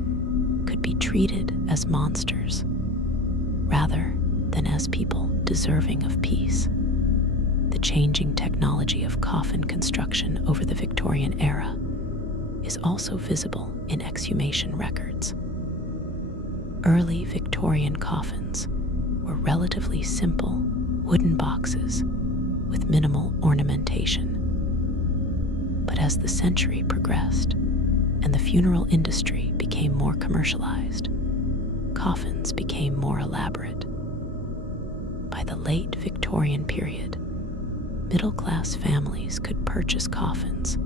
could be treated as monsters rather than as people deserving of peace. The changing technology of coffin construction over the Victorian era is also visible in exhumation records. Early Victorian coffins were relatively simple wooden boxes with minimal ornamentation. But as the century progressed and the funeral industry became more commercialized, coffins became more elaborate. By the late Victorian period, middle-class families could purchase coffins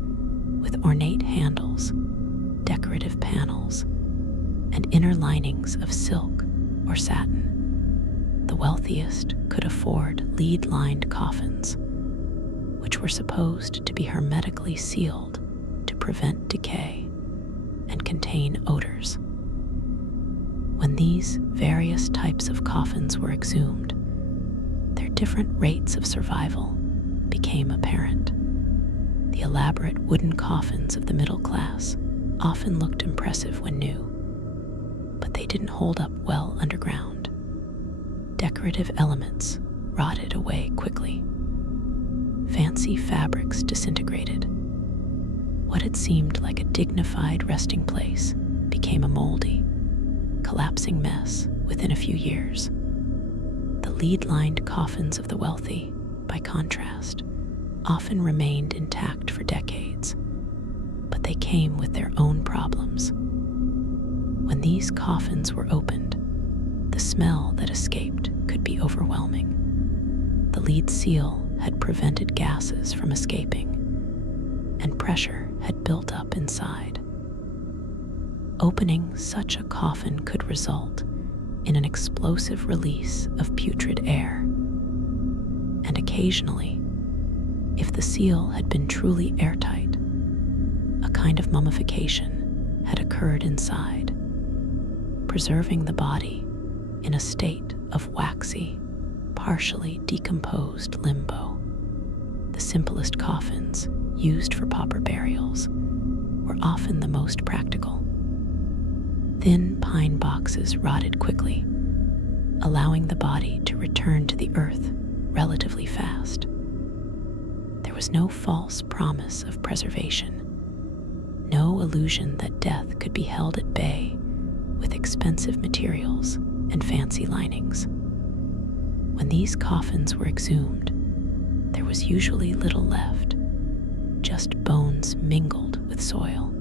with ornate handles, decorative panels, and inner linings of silk or satin. The wealthiest could afford lead-lined coffins, which were supposed to be hermetically sealed to prevent decay and contain odors. When these various types of coffins were exhumed, their different rates of survival became apparent. The elaborate wooden coffins of the middle class often looked impressive when new, but they didn't hold up well underground. Decorative elements rotted away quickly. Fancy fabrics disintegrated. What had seemed like a dignified resting place became a moldy, collapsing mess within a few years. The lead-lined coffins of the wealthy, by contrast, often remained intact for decades, but they came with their own problems. When these coffins were opened, the smell that escaped could be overwhelming. The lead seal had prevented gases from escaping, and pressure had built up inside. Opening such a coffin could result in an explosive release of putrid air, and occasionally, if the seal had been truly airtight, a kind of mummification had occurred inside, preserving the body in a state of waxy, partially decomposed limbo. The simplest coffins, used for pauper burials, were often the most practical. Thin pine boxes rotted quickly, allowing the body to return to the earth relatively fast. There was no false promise of preservation, No illusion that death could be held at bay with expensive materials and fancy linings. When these coffins were exhumed, there was usually little left, just bones mingled with soil.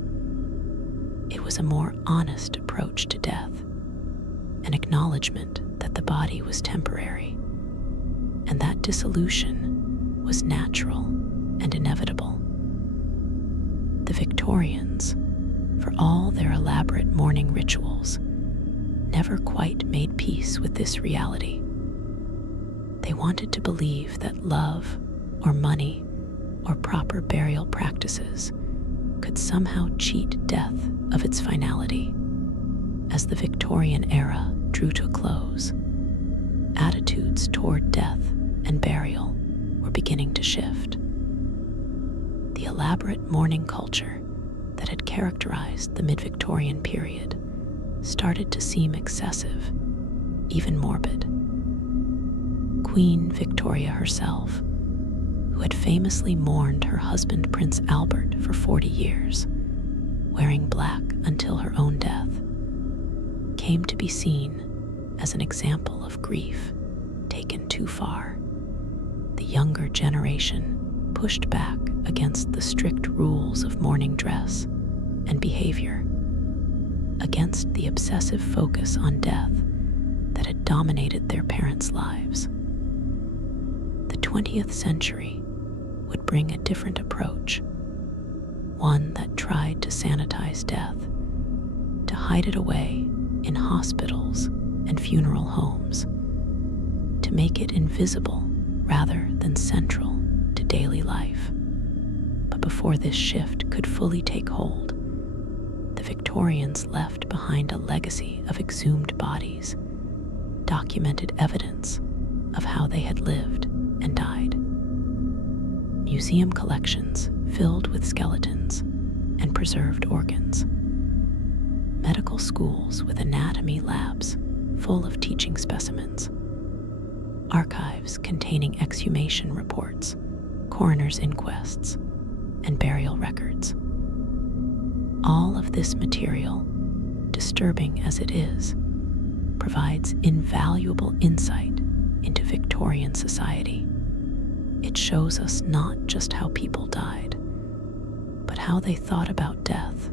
It was a more honest approach to death, an acknowledgement that the body was temporary, and that dissolution was natural and inevitable. The Victorians, for all their elaborate mourning rituals, never quite made peace with this reality. They wanted to believe that love, or money, or proper burial practices could somehow cheat death of its finality. As the Victorian era drew to a close, attitudes toward death and burial were beginning to shift. The elaborate mourning culture that had characterized the mid-Victorian period started to seem excessive, even morbid. Queen Victoria herself, who had famously mourned her husband Prince Albert for 40 years, wearing black until her own death, came to be seen as an example of grief taken too far. The younger generation pushed back against the strict rules of mourning dress and behavior, against the obsessive focus on death that had dominated their parents' lives. The 20th century would bring a different approach, one that tried to sanitize death, to hide it away in hospitals and funeral homes, to make it invisible rather than central to daily life. But before this shift could fully take hold, the Victorians left behind a legacy of exhumed bodies, documented evidence of how they had lived and died. Museum collections filled with skeletons and preserved organs. Medical schools with anatomy labs full of teaching specimens. Archives containing exhumation reports, coroner's inquests, and burial records. All of this material, disturbing as it is, provides invaluable insight into Victorian society. It shows us not just how people died, but how they thought about death,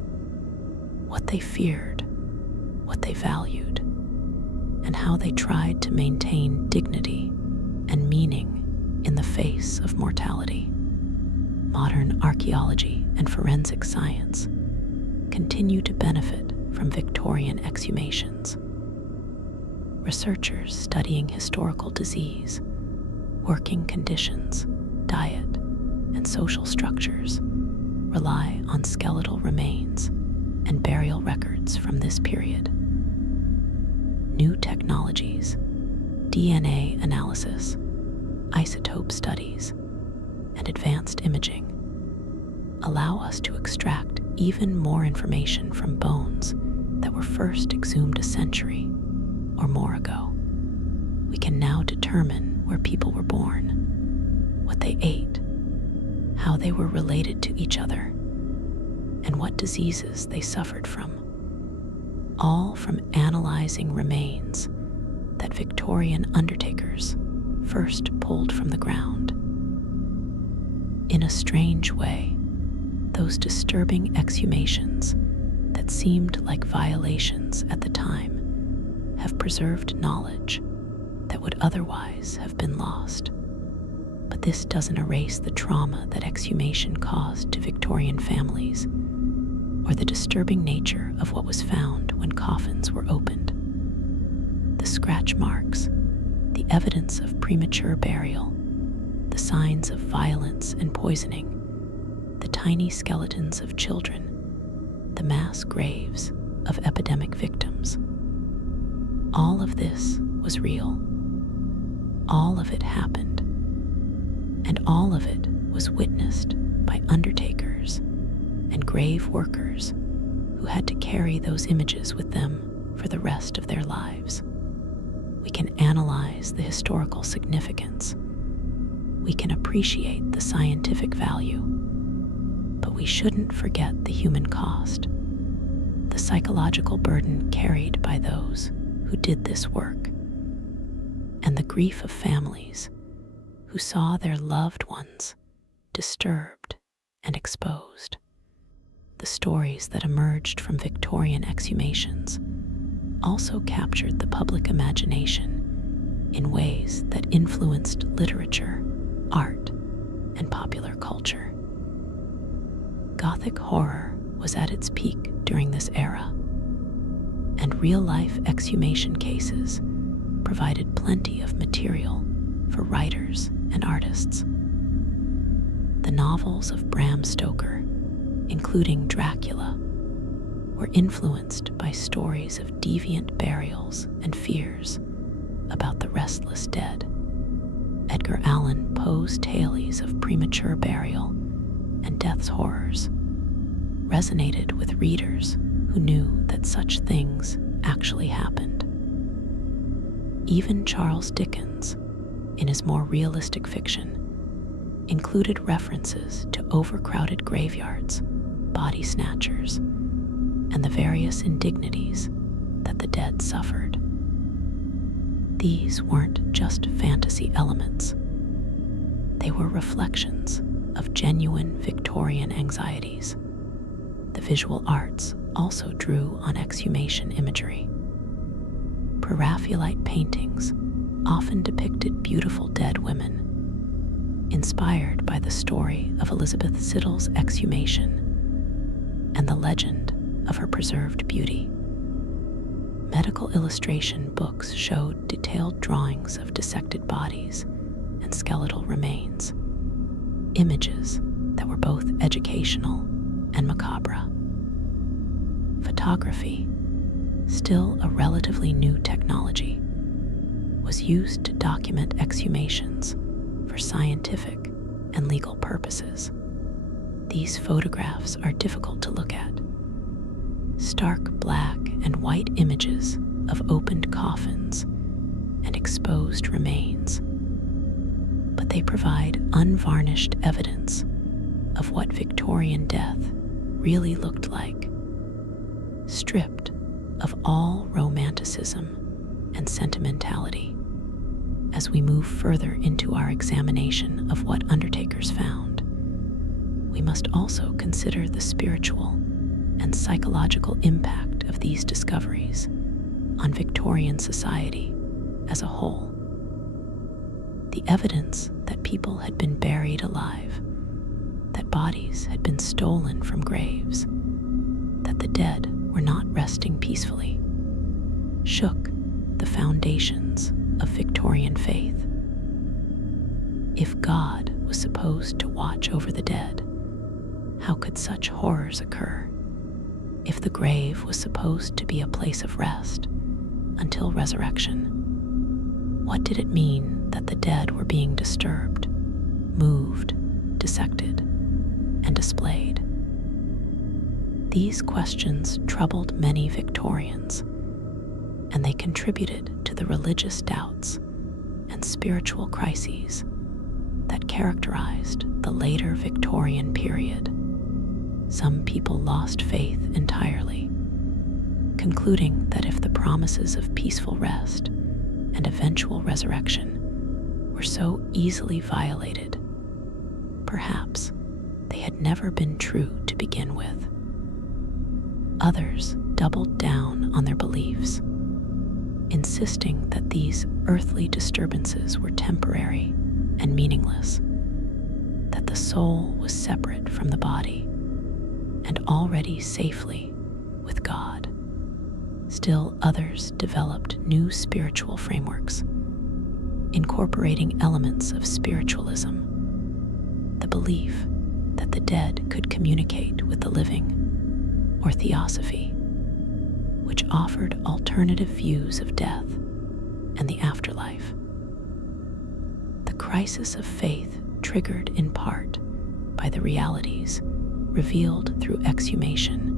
what they feared, what they valued, and how they tried to maintain dignity and meaning in the face of mortality. Modern archaeology and forensic science continue to benefit from Victorian exhumations. Researchers studying historical disease, working conditions, diet, and social structures rely on skeletal remains and burial records from this period. New technologies, DNA analysis, isotope studies, and advanced imaging allow us to extract even more information from bones that were first exhumed a century or more ago. We can now determine where people were born, what they ate, how they were related to each other, and what diseases they suffered from, all from analyzing remains that Victorian undertakers first pulled from the ground. In a strange way, those disturbing exhumations that seemed like violations at the time have preserved knowledge that would otherwise have been lost. But this doesn't erase the trauma that exhumation caused to Victorian families, or the disturbing nature of what was found when coffins were opened. The scratch marks, the evidence of premature burial, the signs of violence and poisoning, the tiny skeletons of children, the mass graves of epidemic victims. All of this was real. All of it happened, and all of it was witnessed by undertakers and grave workers who had to carry those images with them for the rest of their lives. We can analyze the historical significance. We can appreciate the scientific value. But we shouldn't forget the human cost, the psychological burden carried by those who did this work, and the grief of families who saw their loved ones disturbed and exposed. The stories that emerged from Victorian exhumations also captured the public imagination in ways that influenced literature, art, and popular culture. Gothic horror was at its peak during this era, and real-life exhumation cases provided plenty of material for writers and artists. The novels of Bram Stoker, including Dracula, were influenced by stories of deviant burials and fears about the restless dead. Edgar Allan Poe's tales of premature burial and death's horrors resonated with readers who knew that such things actually happened. Even Charles Dickens, in his more realistic fiction, included references to overcrowded graveyards, body snatchers, and the various indignities that the dead suffered. These weren't just fantasy elements. They were reflections of genuine Victorian anxieties. The visual arts also drew on exhumation imagery. Preraphaelite paintings often depicted beautiful dead women, inspired by the story of Elizabeth Siddal's exhumation and the legend of her preserved beauty. Medical illustration books showed detailed drawings of dissected bodies and skeletal remains, images that were both educational and macabre. Photography, still a relatively new technology, was used to document exhumations for scientific and legal purposes. These photographs are difficult to look at. Stark black and white images of opened coffins and exposed remains, but they provide unvarnished evidence of what Victorian death really looked like, stripped of all romanticism and sentimentality. As we move further into our examination of what Undertakers found, we must also consider the spiritual and psychological impact of these discoveries on Victorian society as a whole. The evidence that people had been buried alive, that bodies had been stolen from graves, that the dead were not resting peacefully, shook the foundations of Victorian faith. If God was supposed to watch over the dead, how could such horrors occur? If the grave was supposed to be a place of rest until resurrection, what did it mean that the dead were being disturbed, moved, dissected, and displayed? These questions troubled many Victorians, and they contributed to the religious doubts and spiritual crises that characterized the later Victorian period. Some people lost faith entirely, concluding that if the promises of peaceful rest and eventual resurrection were so easily violated, perhaps they had never been true to begin with. Others doubled down on their beliefs, insisting that these earthly disturbances were temporary and meaningless, that the soul was separate from the body and already safely with God. Still others developed new spiritual frameworks, incorporating elements of spiritualism, the belief that the dead could communicate with the living, or theosophy, which offered alternative views of death and the afterlife. The crisis of faith, triggered in part by the realities revealed through exhumation,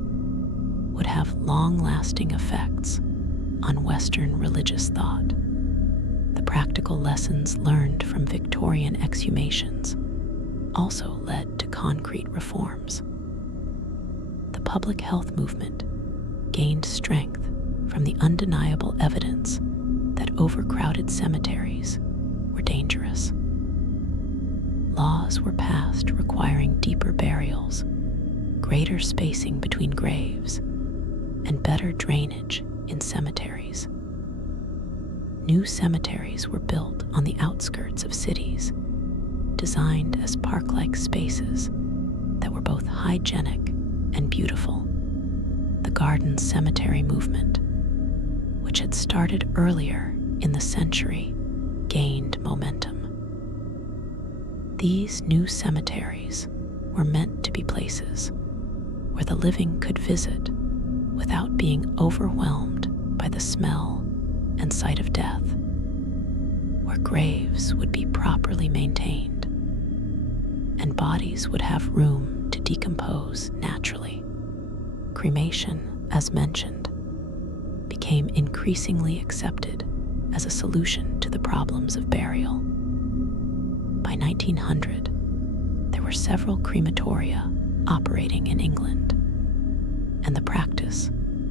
would have long-lasting effects on Western religious thought. The practical lessons learned from Victorian exhumations also led to concrete reforms. The public health movement gained strength from the undeniable evidence that overcrowded cemeteries were dangerous. Laws were passed requiring deeper burials, greater spacing between graves, and better drainage in cemeteries. New cemeteries were built on the outskirts of cities, designed as park-like spaces that were both hygienic and beautiful. The garden cemetery movement, which had started earlier in the century, gained momentum. These new cemeteries were meant to be places where the living could visit without being overwhelmed by the smell and sight of death, where graves would be properly maintained and bodies would have room to decompose naturally. Cremation, as mentioned, became increasingly accepted as a solution to the problems of burial. By 1900, there were several crematoria operating in England, and the practice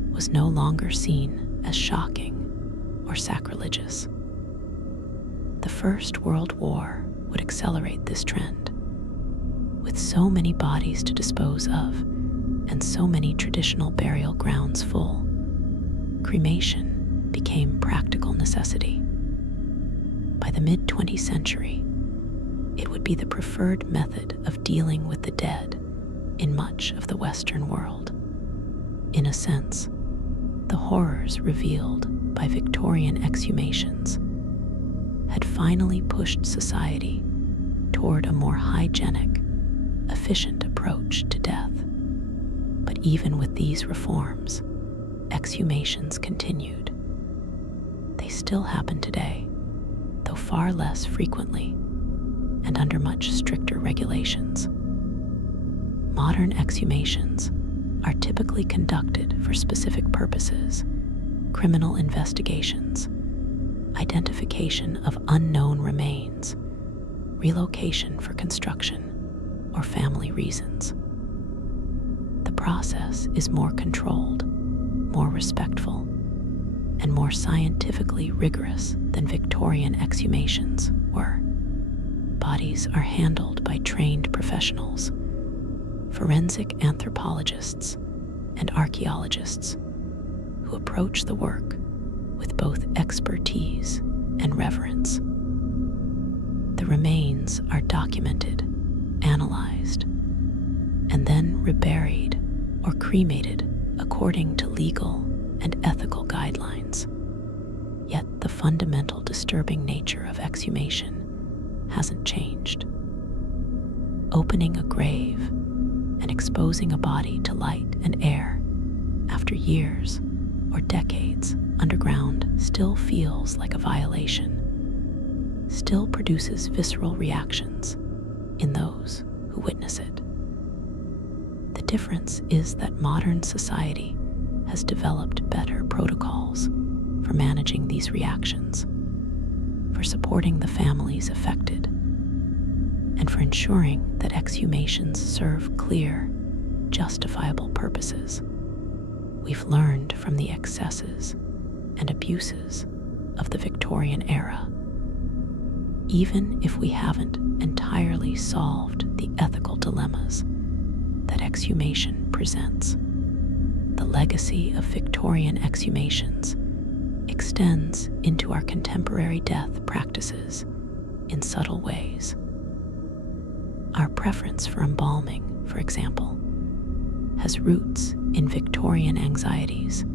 was no longer seen as shocking or sacrilegious. The First World War would accelerate this trend. With so many bodies to dispose of and so many traditional burial grounds full, cremation became practical necessity. By the mid-20th century, it would be the preferred method of dealing with the dead in much of the Western world. In a sense, the horrors revealed by Victorian exhumations had finally pushed society toward a more hygienic, efficient approach to death. But even with these reforms, exhumations continued. They still happen today, though far less frequently and under much stricter regulations. Modern exhumations are typically conducted for specific purposes: criminal investigations, identification of unknown remains, relocation for construction, or family reasons. The process is more controlled, more respectful, and more scientifically rigorous than Victorian exhumations were. Bodies are handled by trained professionals, forensic anthropologists and archaeologists, who approach the work with both expertise and reverence. The remains are documented, analyzed, and then reburied or cremated according to legal and ethical guidelines. Yet the fundamental disturbing nature of exhumation hasn't changed. Opening a grave and exposing a body to light and air after years or decades underground still feels like a violation, still produces visceral reactions in those who witness it. The difference is that modern society has developed better protocols for managing these reactions, for supporting the families affected, and for ensuring that exhumations serve clear, justifiable purposes. We've learned from the excesses and abuses of the Victorian era, even if we haven't entirely solved the ethical dilemmas that exhumation presents. The legacy of Victorian exhumations extends into our contemporary death practices in subtle ways. Our preference for embalming, for example, has roots in Victorian anxieties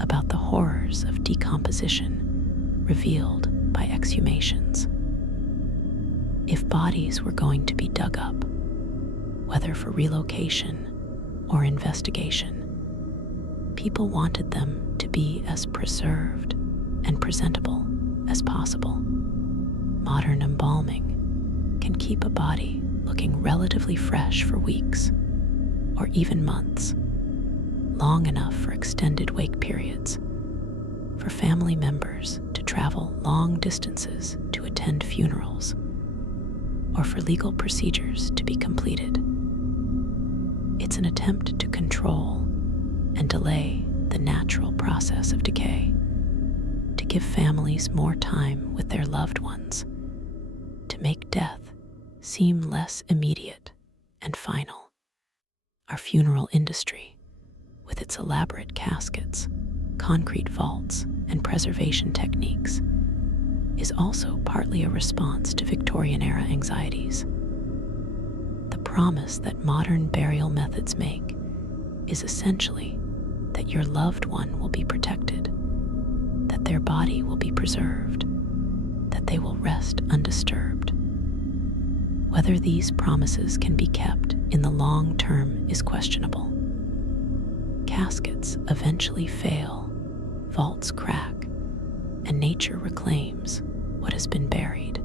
about the horrors of decomposition revealed by exhumations. If bodies were going to be dug up, whether for relocation or investigation, people wanted them to be as preserved and presentable as possible. Modern embalming can keep a body looking relatively fresh for weeks or even months, long enough for extended wake periods, for family members to travel long distances to attend funerals, or for legal procedures to be completed. It's an attempt to control and delay the natural process of decay, to give families more time with their loved ones, to make death seem less immediate and final. Our funeral industry, with its elaborate caskets, concrete vaults, and preservation techniques, is also partly a response to Victorian-era anxieties. The promise that modern burial methods make is essentially that your loved one will be protected, that their body will be preserved, that they will rest undisturbed. Whether these promises can be kept in the long term is questionable. Caskets eventually fail, vaults crack, and nature reclaims what has been buried.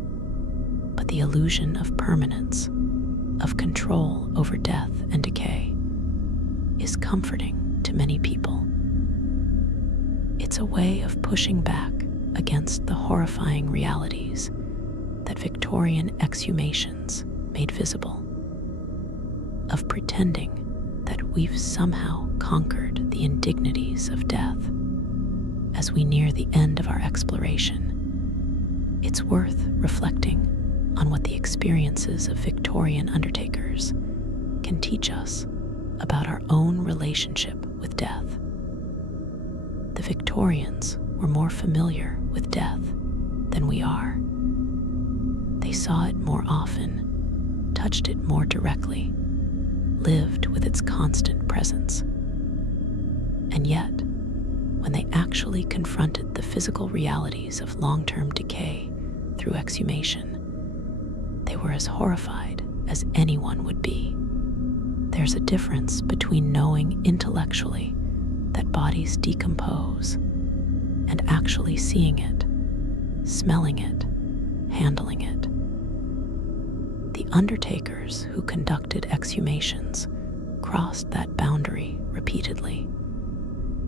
But the illusion of permanence, of control over death and decay, is comforting to many people. It's a way of pushing back against the horrifying realities that Victorian exhumations made visible, of pretending that we've somehow conquered the indignities of death. As we near the end of our exploration, it's worth reflecting on what the experiences of Victorian undertakers can teach us about our own relationship with death. The Victorians were more familiar with death than we are. They saw it more often, touched it more directly, lived with its constant presence. And yet, when they actually confronted the physical realities of long-term decay through exhumation, they were as horrified as anyone would be. There's a difference between knowing intellectually that bodies decompose and actually seeing it, smelling it, handling it. The undertakers who conducted exhumations crossed that boundary repeatedly,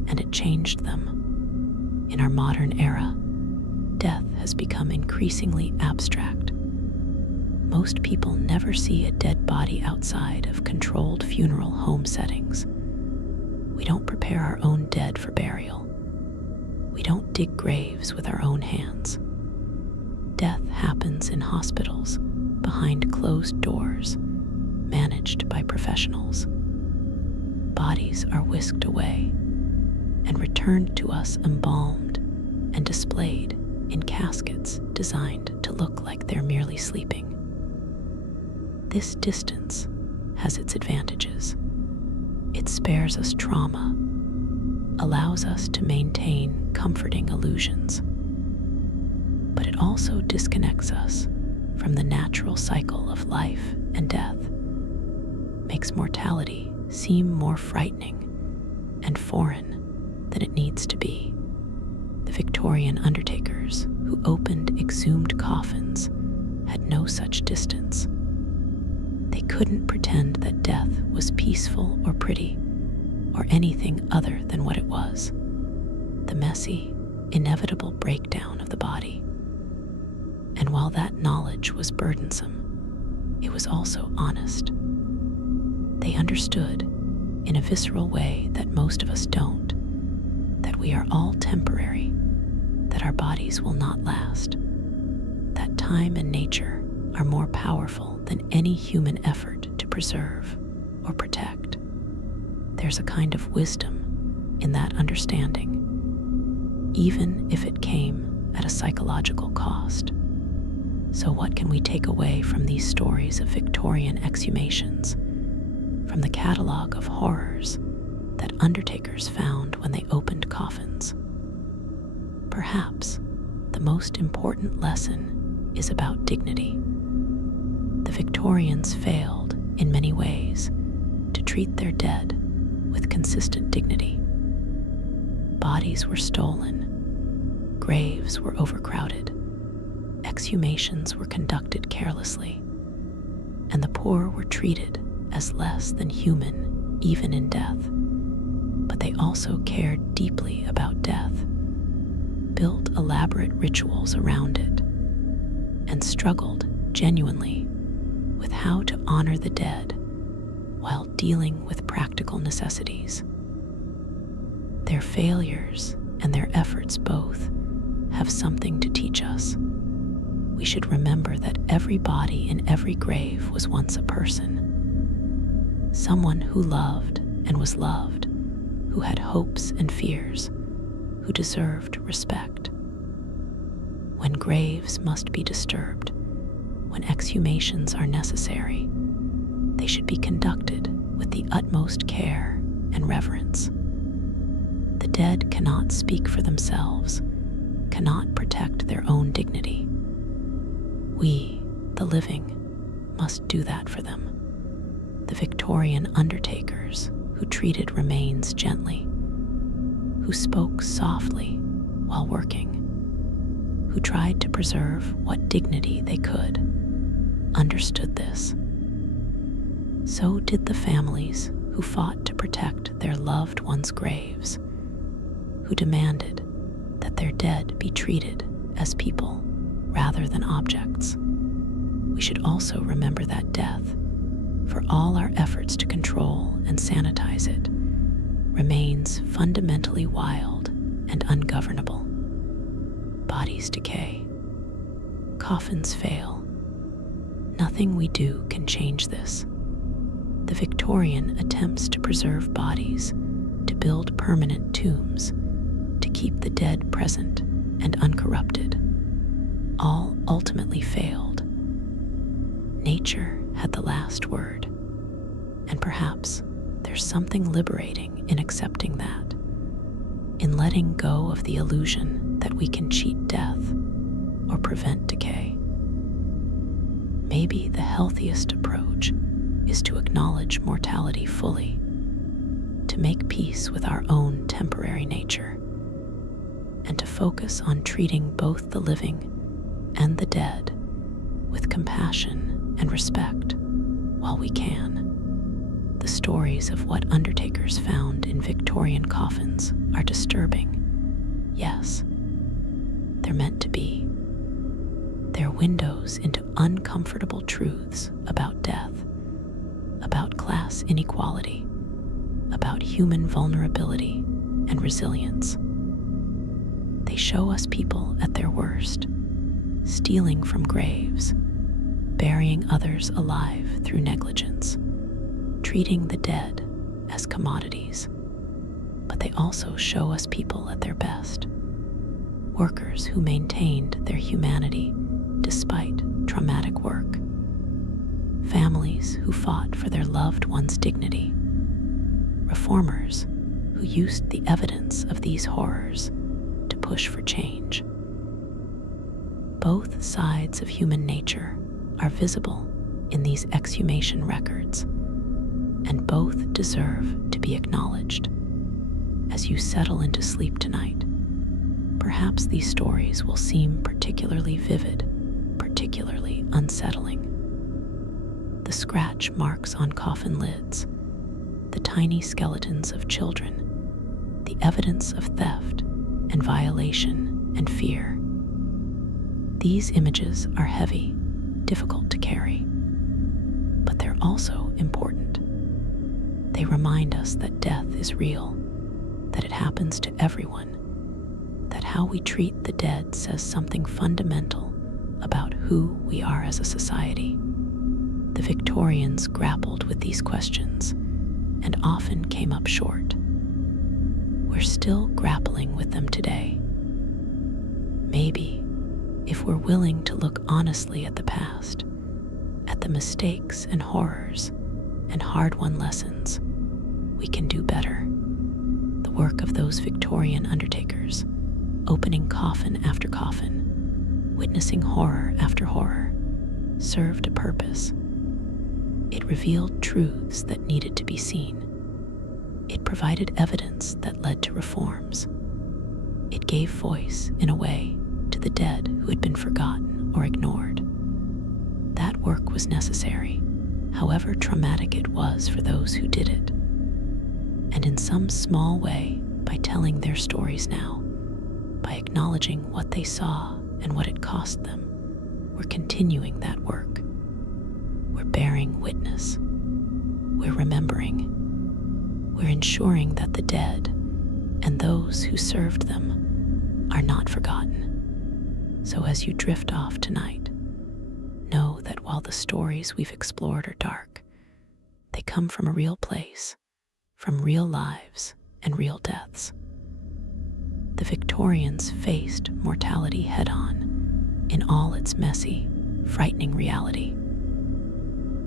and it changed them. In our modern era, death has become increasingly abstract. Most people never see a dead body outside of controlled funeral home settings. We don't prepare our own dead for burial. We don't dig graves with our own hands. Death happens in hospitals, behind closed doors, managed by professionals. Bodies are whisked away and returned to us embalmed and displayed in caskets designed to look like they're merely sleeping. This distance has its advantages. It spares us trauma, allows us to maintain comforting illusions, but it also disconnects us from the natural cycle of life and death, makes mortality seem more frightening and foreign than it needs to be. The Victorian undertakers who opened exhumed coffins had no such distance. They couldn't pretend that death was peaceful or pretty, or anything other than what it was, the messy, inevitable breakdown of the body. And while that knowledge was burdensome, it was also honest. They understood, in a visceral way that most of us don't, that we are all temporary, that our bodies will not last, that time and nature are more powerful than any human effort to preserve or protect. There's a kind of wisdom in that understanding, even if it came at a psychological cost. So what can we take away from these stories of Victorian exhumations, from the catalog of horrors that undertakers found when they opened coffins? Perhaps the most important lesson is about dignity. The Victorians failed, in many ways, to treat their dead with consistent dignity. Bodies were stolen, graves were overcrowded, exhumations were conducted carelessly, and the poor were treated as less than human even in death. But they also cared deeply about death, built elaborate rituals around it, and struggled genuinely with how to honor the dead while dealing with practical necessities. Their failures and their efforts both have something to teach us. We should remember that every body in every grave was once a person, someone who loved and was loved, who had hopes and fears, who deserved respect. When graves must be disturbed, when exhumations are necessary, they should be conducted with the utmost care and reverence. The dead cannot speak for themselves, cannot protect their own dignity. We, the living, must do that for them. The Victorian undertakers who treated remains gently, who spoke softly while working, who tried to preserve what dignity they could, understood this. So did the families who fought to protect their loved ones' graves, who demanded that their dead be treated as people rather than objects. We should also remember that death, for all our efforts to control and sanitize it, remains fundamentally wild and ungovernable. Bodies decay. Coffins fail. Nothing we do can change this. The Victorian attempts to preserve bodies, to build permanent tombs, to keep the dead present and uncorrupted, all ultimately failed. Nature had the last word, and perhaps there's something liberating in accepting that, in letting go of the illusion that we can cheat death or prevent decay. Maybe the healthiest approach is to acknowledge mortality fully, to make peace with our own temporary nature, and to focus on treating both the living and the dead with compassion and respect while we can. The stories of what undertakers found in Victorian coffins are disturbing. Yes, they're meant to be. They're windows into uncomfortable truths about death, about class inequality, about human vulnerability and resilience. They show us people at their worst, stealing from graves, burying others alive through negligence, treating the dead as commodities. But they also show us people at their best, workers who maintained their humanity despite traumatic work, families who fought for their loved ones' dignity, reformers who used the evidence of these horrors to push for change. Both sides of human nature are visible in these exhumation records, and both deserve to be acknowledged. As you settle into sleep tonight, perhaps these stories will seem particularly vivid, particularly unsettling. The scratch marks on coffin lids, the tiny skeletons of children, the evidence of theft and violation and fear. These images are heavy, difficult to carry, but they're also important. They remind us that death is real, that it happens to everyone, that how we treat the dead says something fundamental about who we are as a society. The Victorians grappled with these questions and often came up short. We're still grappling with them today. Maybe, if we're willing to look honestly at the past, at the mistakes and horrors and hard-won lessons, we can do better. The work of those Victorian undertakers, opening coffin after coffin, witnessing horror after horror, served a purpose. It revealed truths that needed to be seen. It provided evidence that led to reforms. It gave voice, in a way, to the dead who had been forgotten or ignored. That work was necessary, however traumatic it was for those who did it. And in some small way, by telling their stories now, by acknowledging what they saw and what it cost them, we're continuing that work. We're bearing witness. we're remembering. We're ensuring that the dead and those who served them are not forgotten. So as you drift off tonight, know that while the stories we've explored are dark, they come from a real place, from real lives and real deaths. The Victorians faced mortality head-on in all its messy, frightening reality.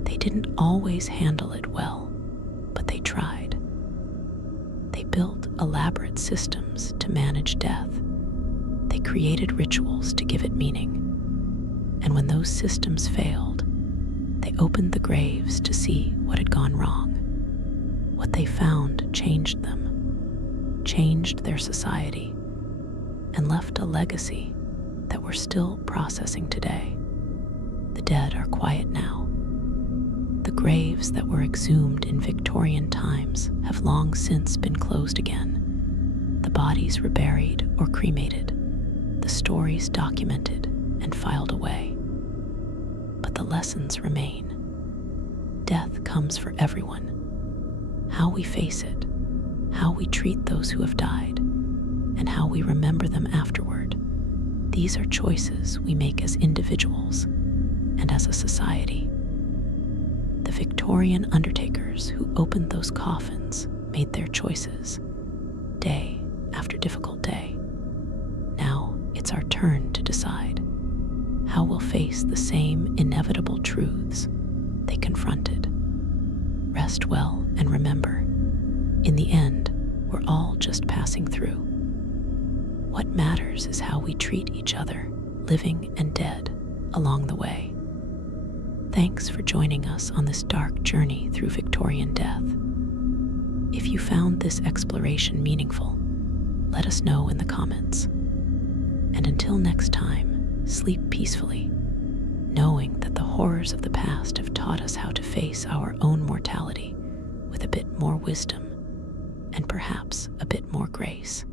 They didn't always handle it well, but they tried. They built elaborate systems to manage death. They created rituals to give it meaning. And when those systems failed, they opened the graves to see what had gone wrong. What they found changed them, changed their society, and left a legacy that we're still processing today. The dead are quiet now. The graves that were exhumed in Victorian times have long since been closed again. The bodies reburied or cremated, the stories documented and filed away. But the lessons remain. Death comes for everyone. How we face it, how we treat those who have died, and how we remember them afterward. These are choices we make as individuals and as a society. The Victorian undertakers who opened those coffins made their choices, day after difficult day. Now it's our turn to decide how we'll face the same inevitable truths they confronted. Rest well and remember, in the end, we're all just passing through. What matters is how we treat each other, living and dead, along the way. Thanks for joining us on this dark journey through Victorian death. If you found this exploration meaningful, let us know in the comments. And until next time, sleep peacefully, knowing that the horrors of the past have taught us how to face our own mortality with a bit more wisdom and perhaps a bit more grace.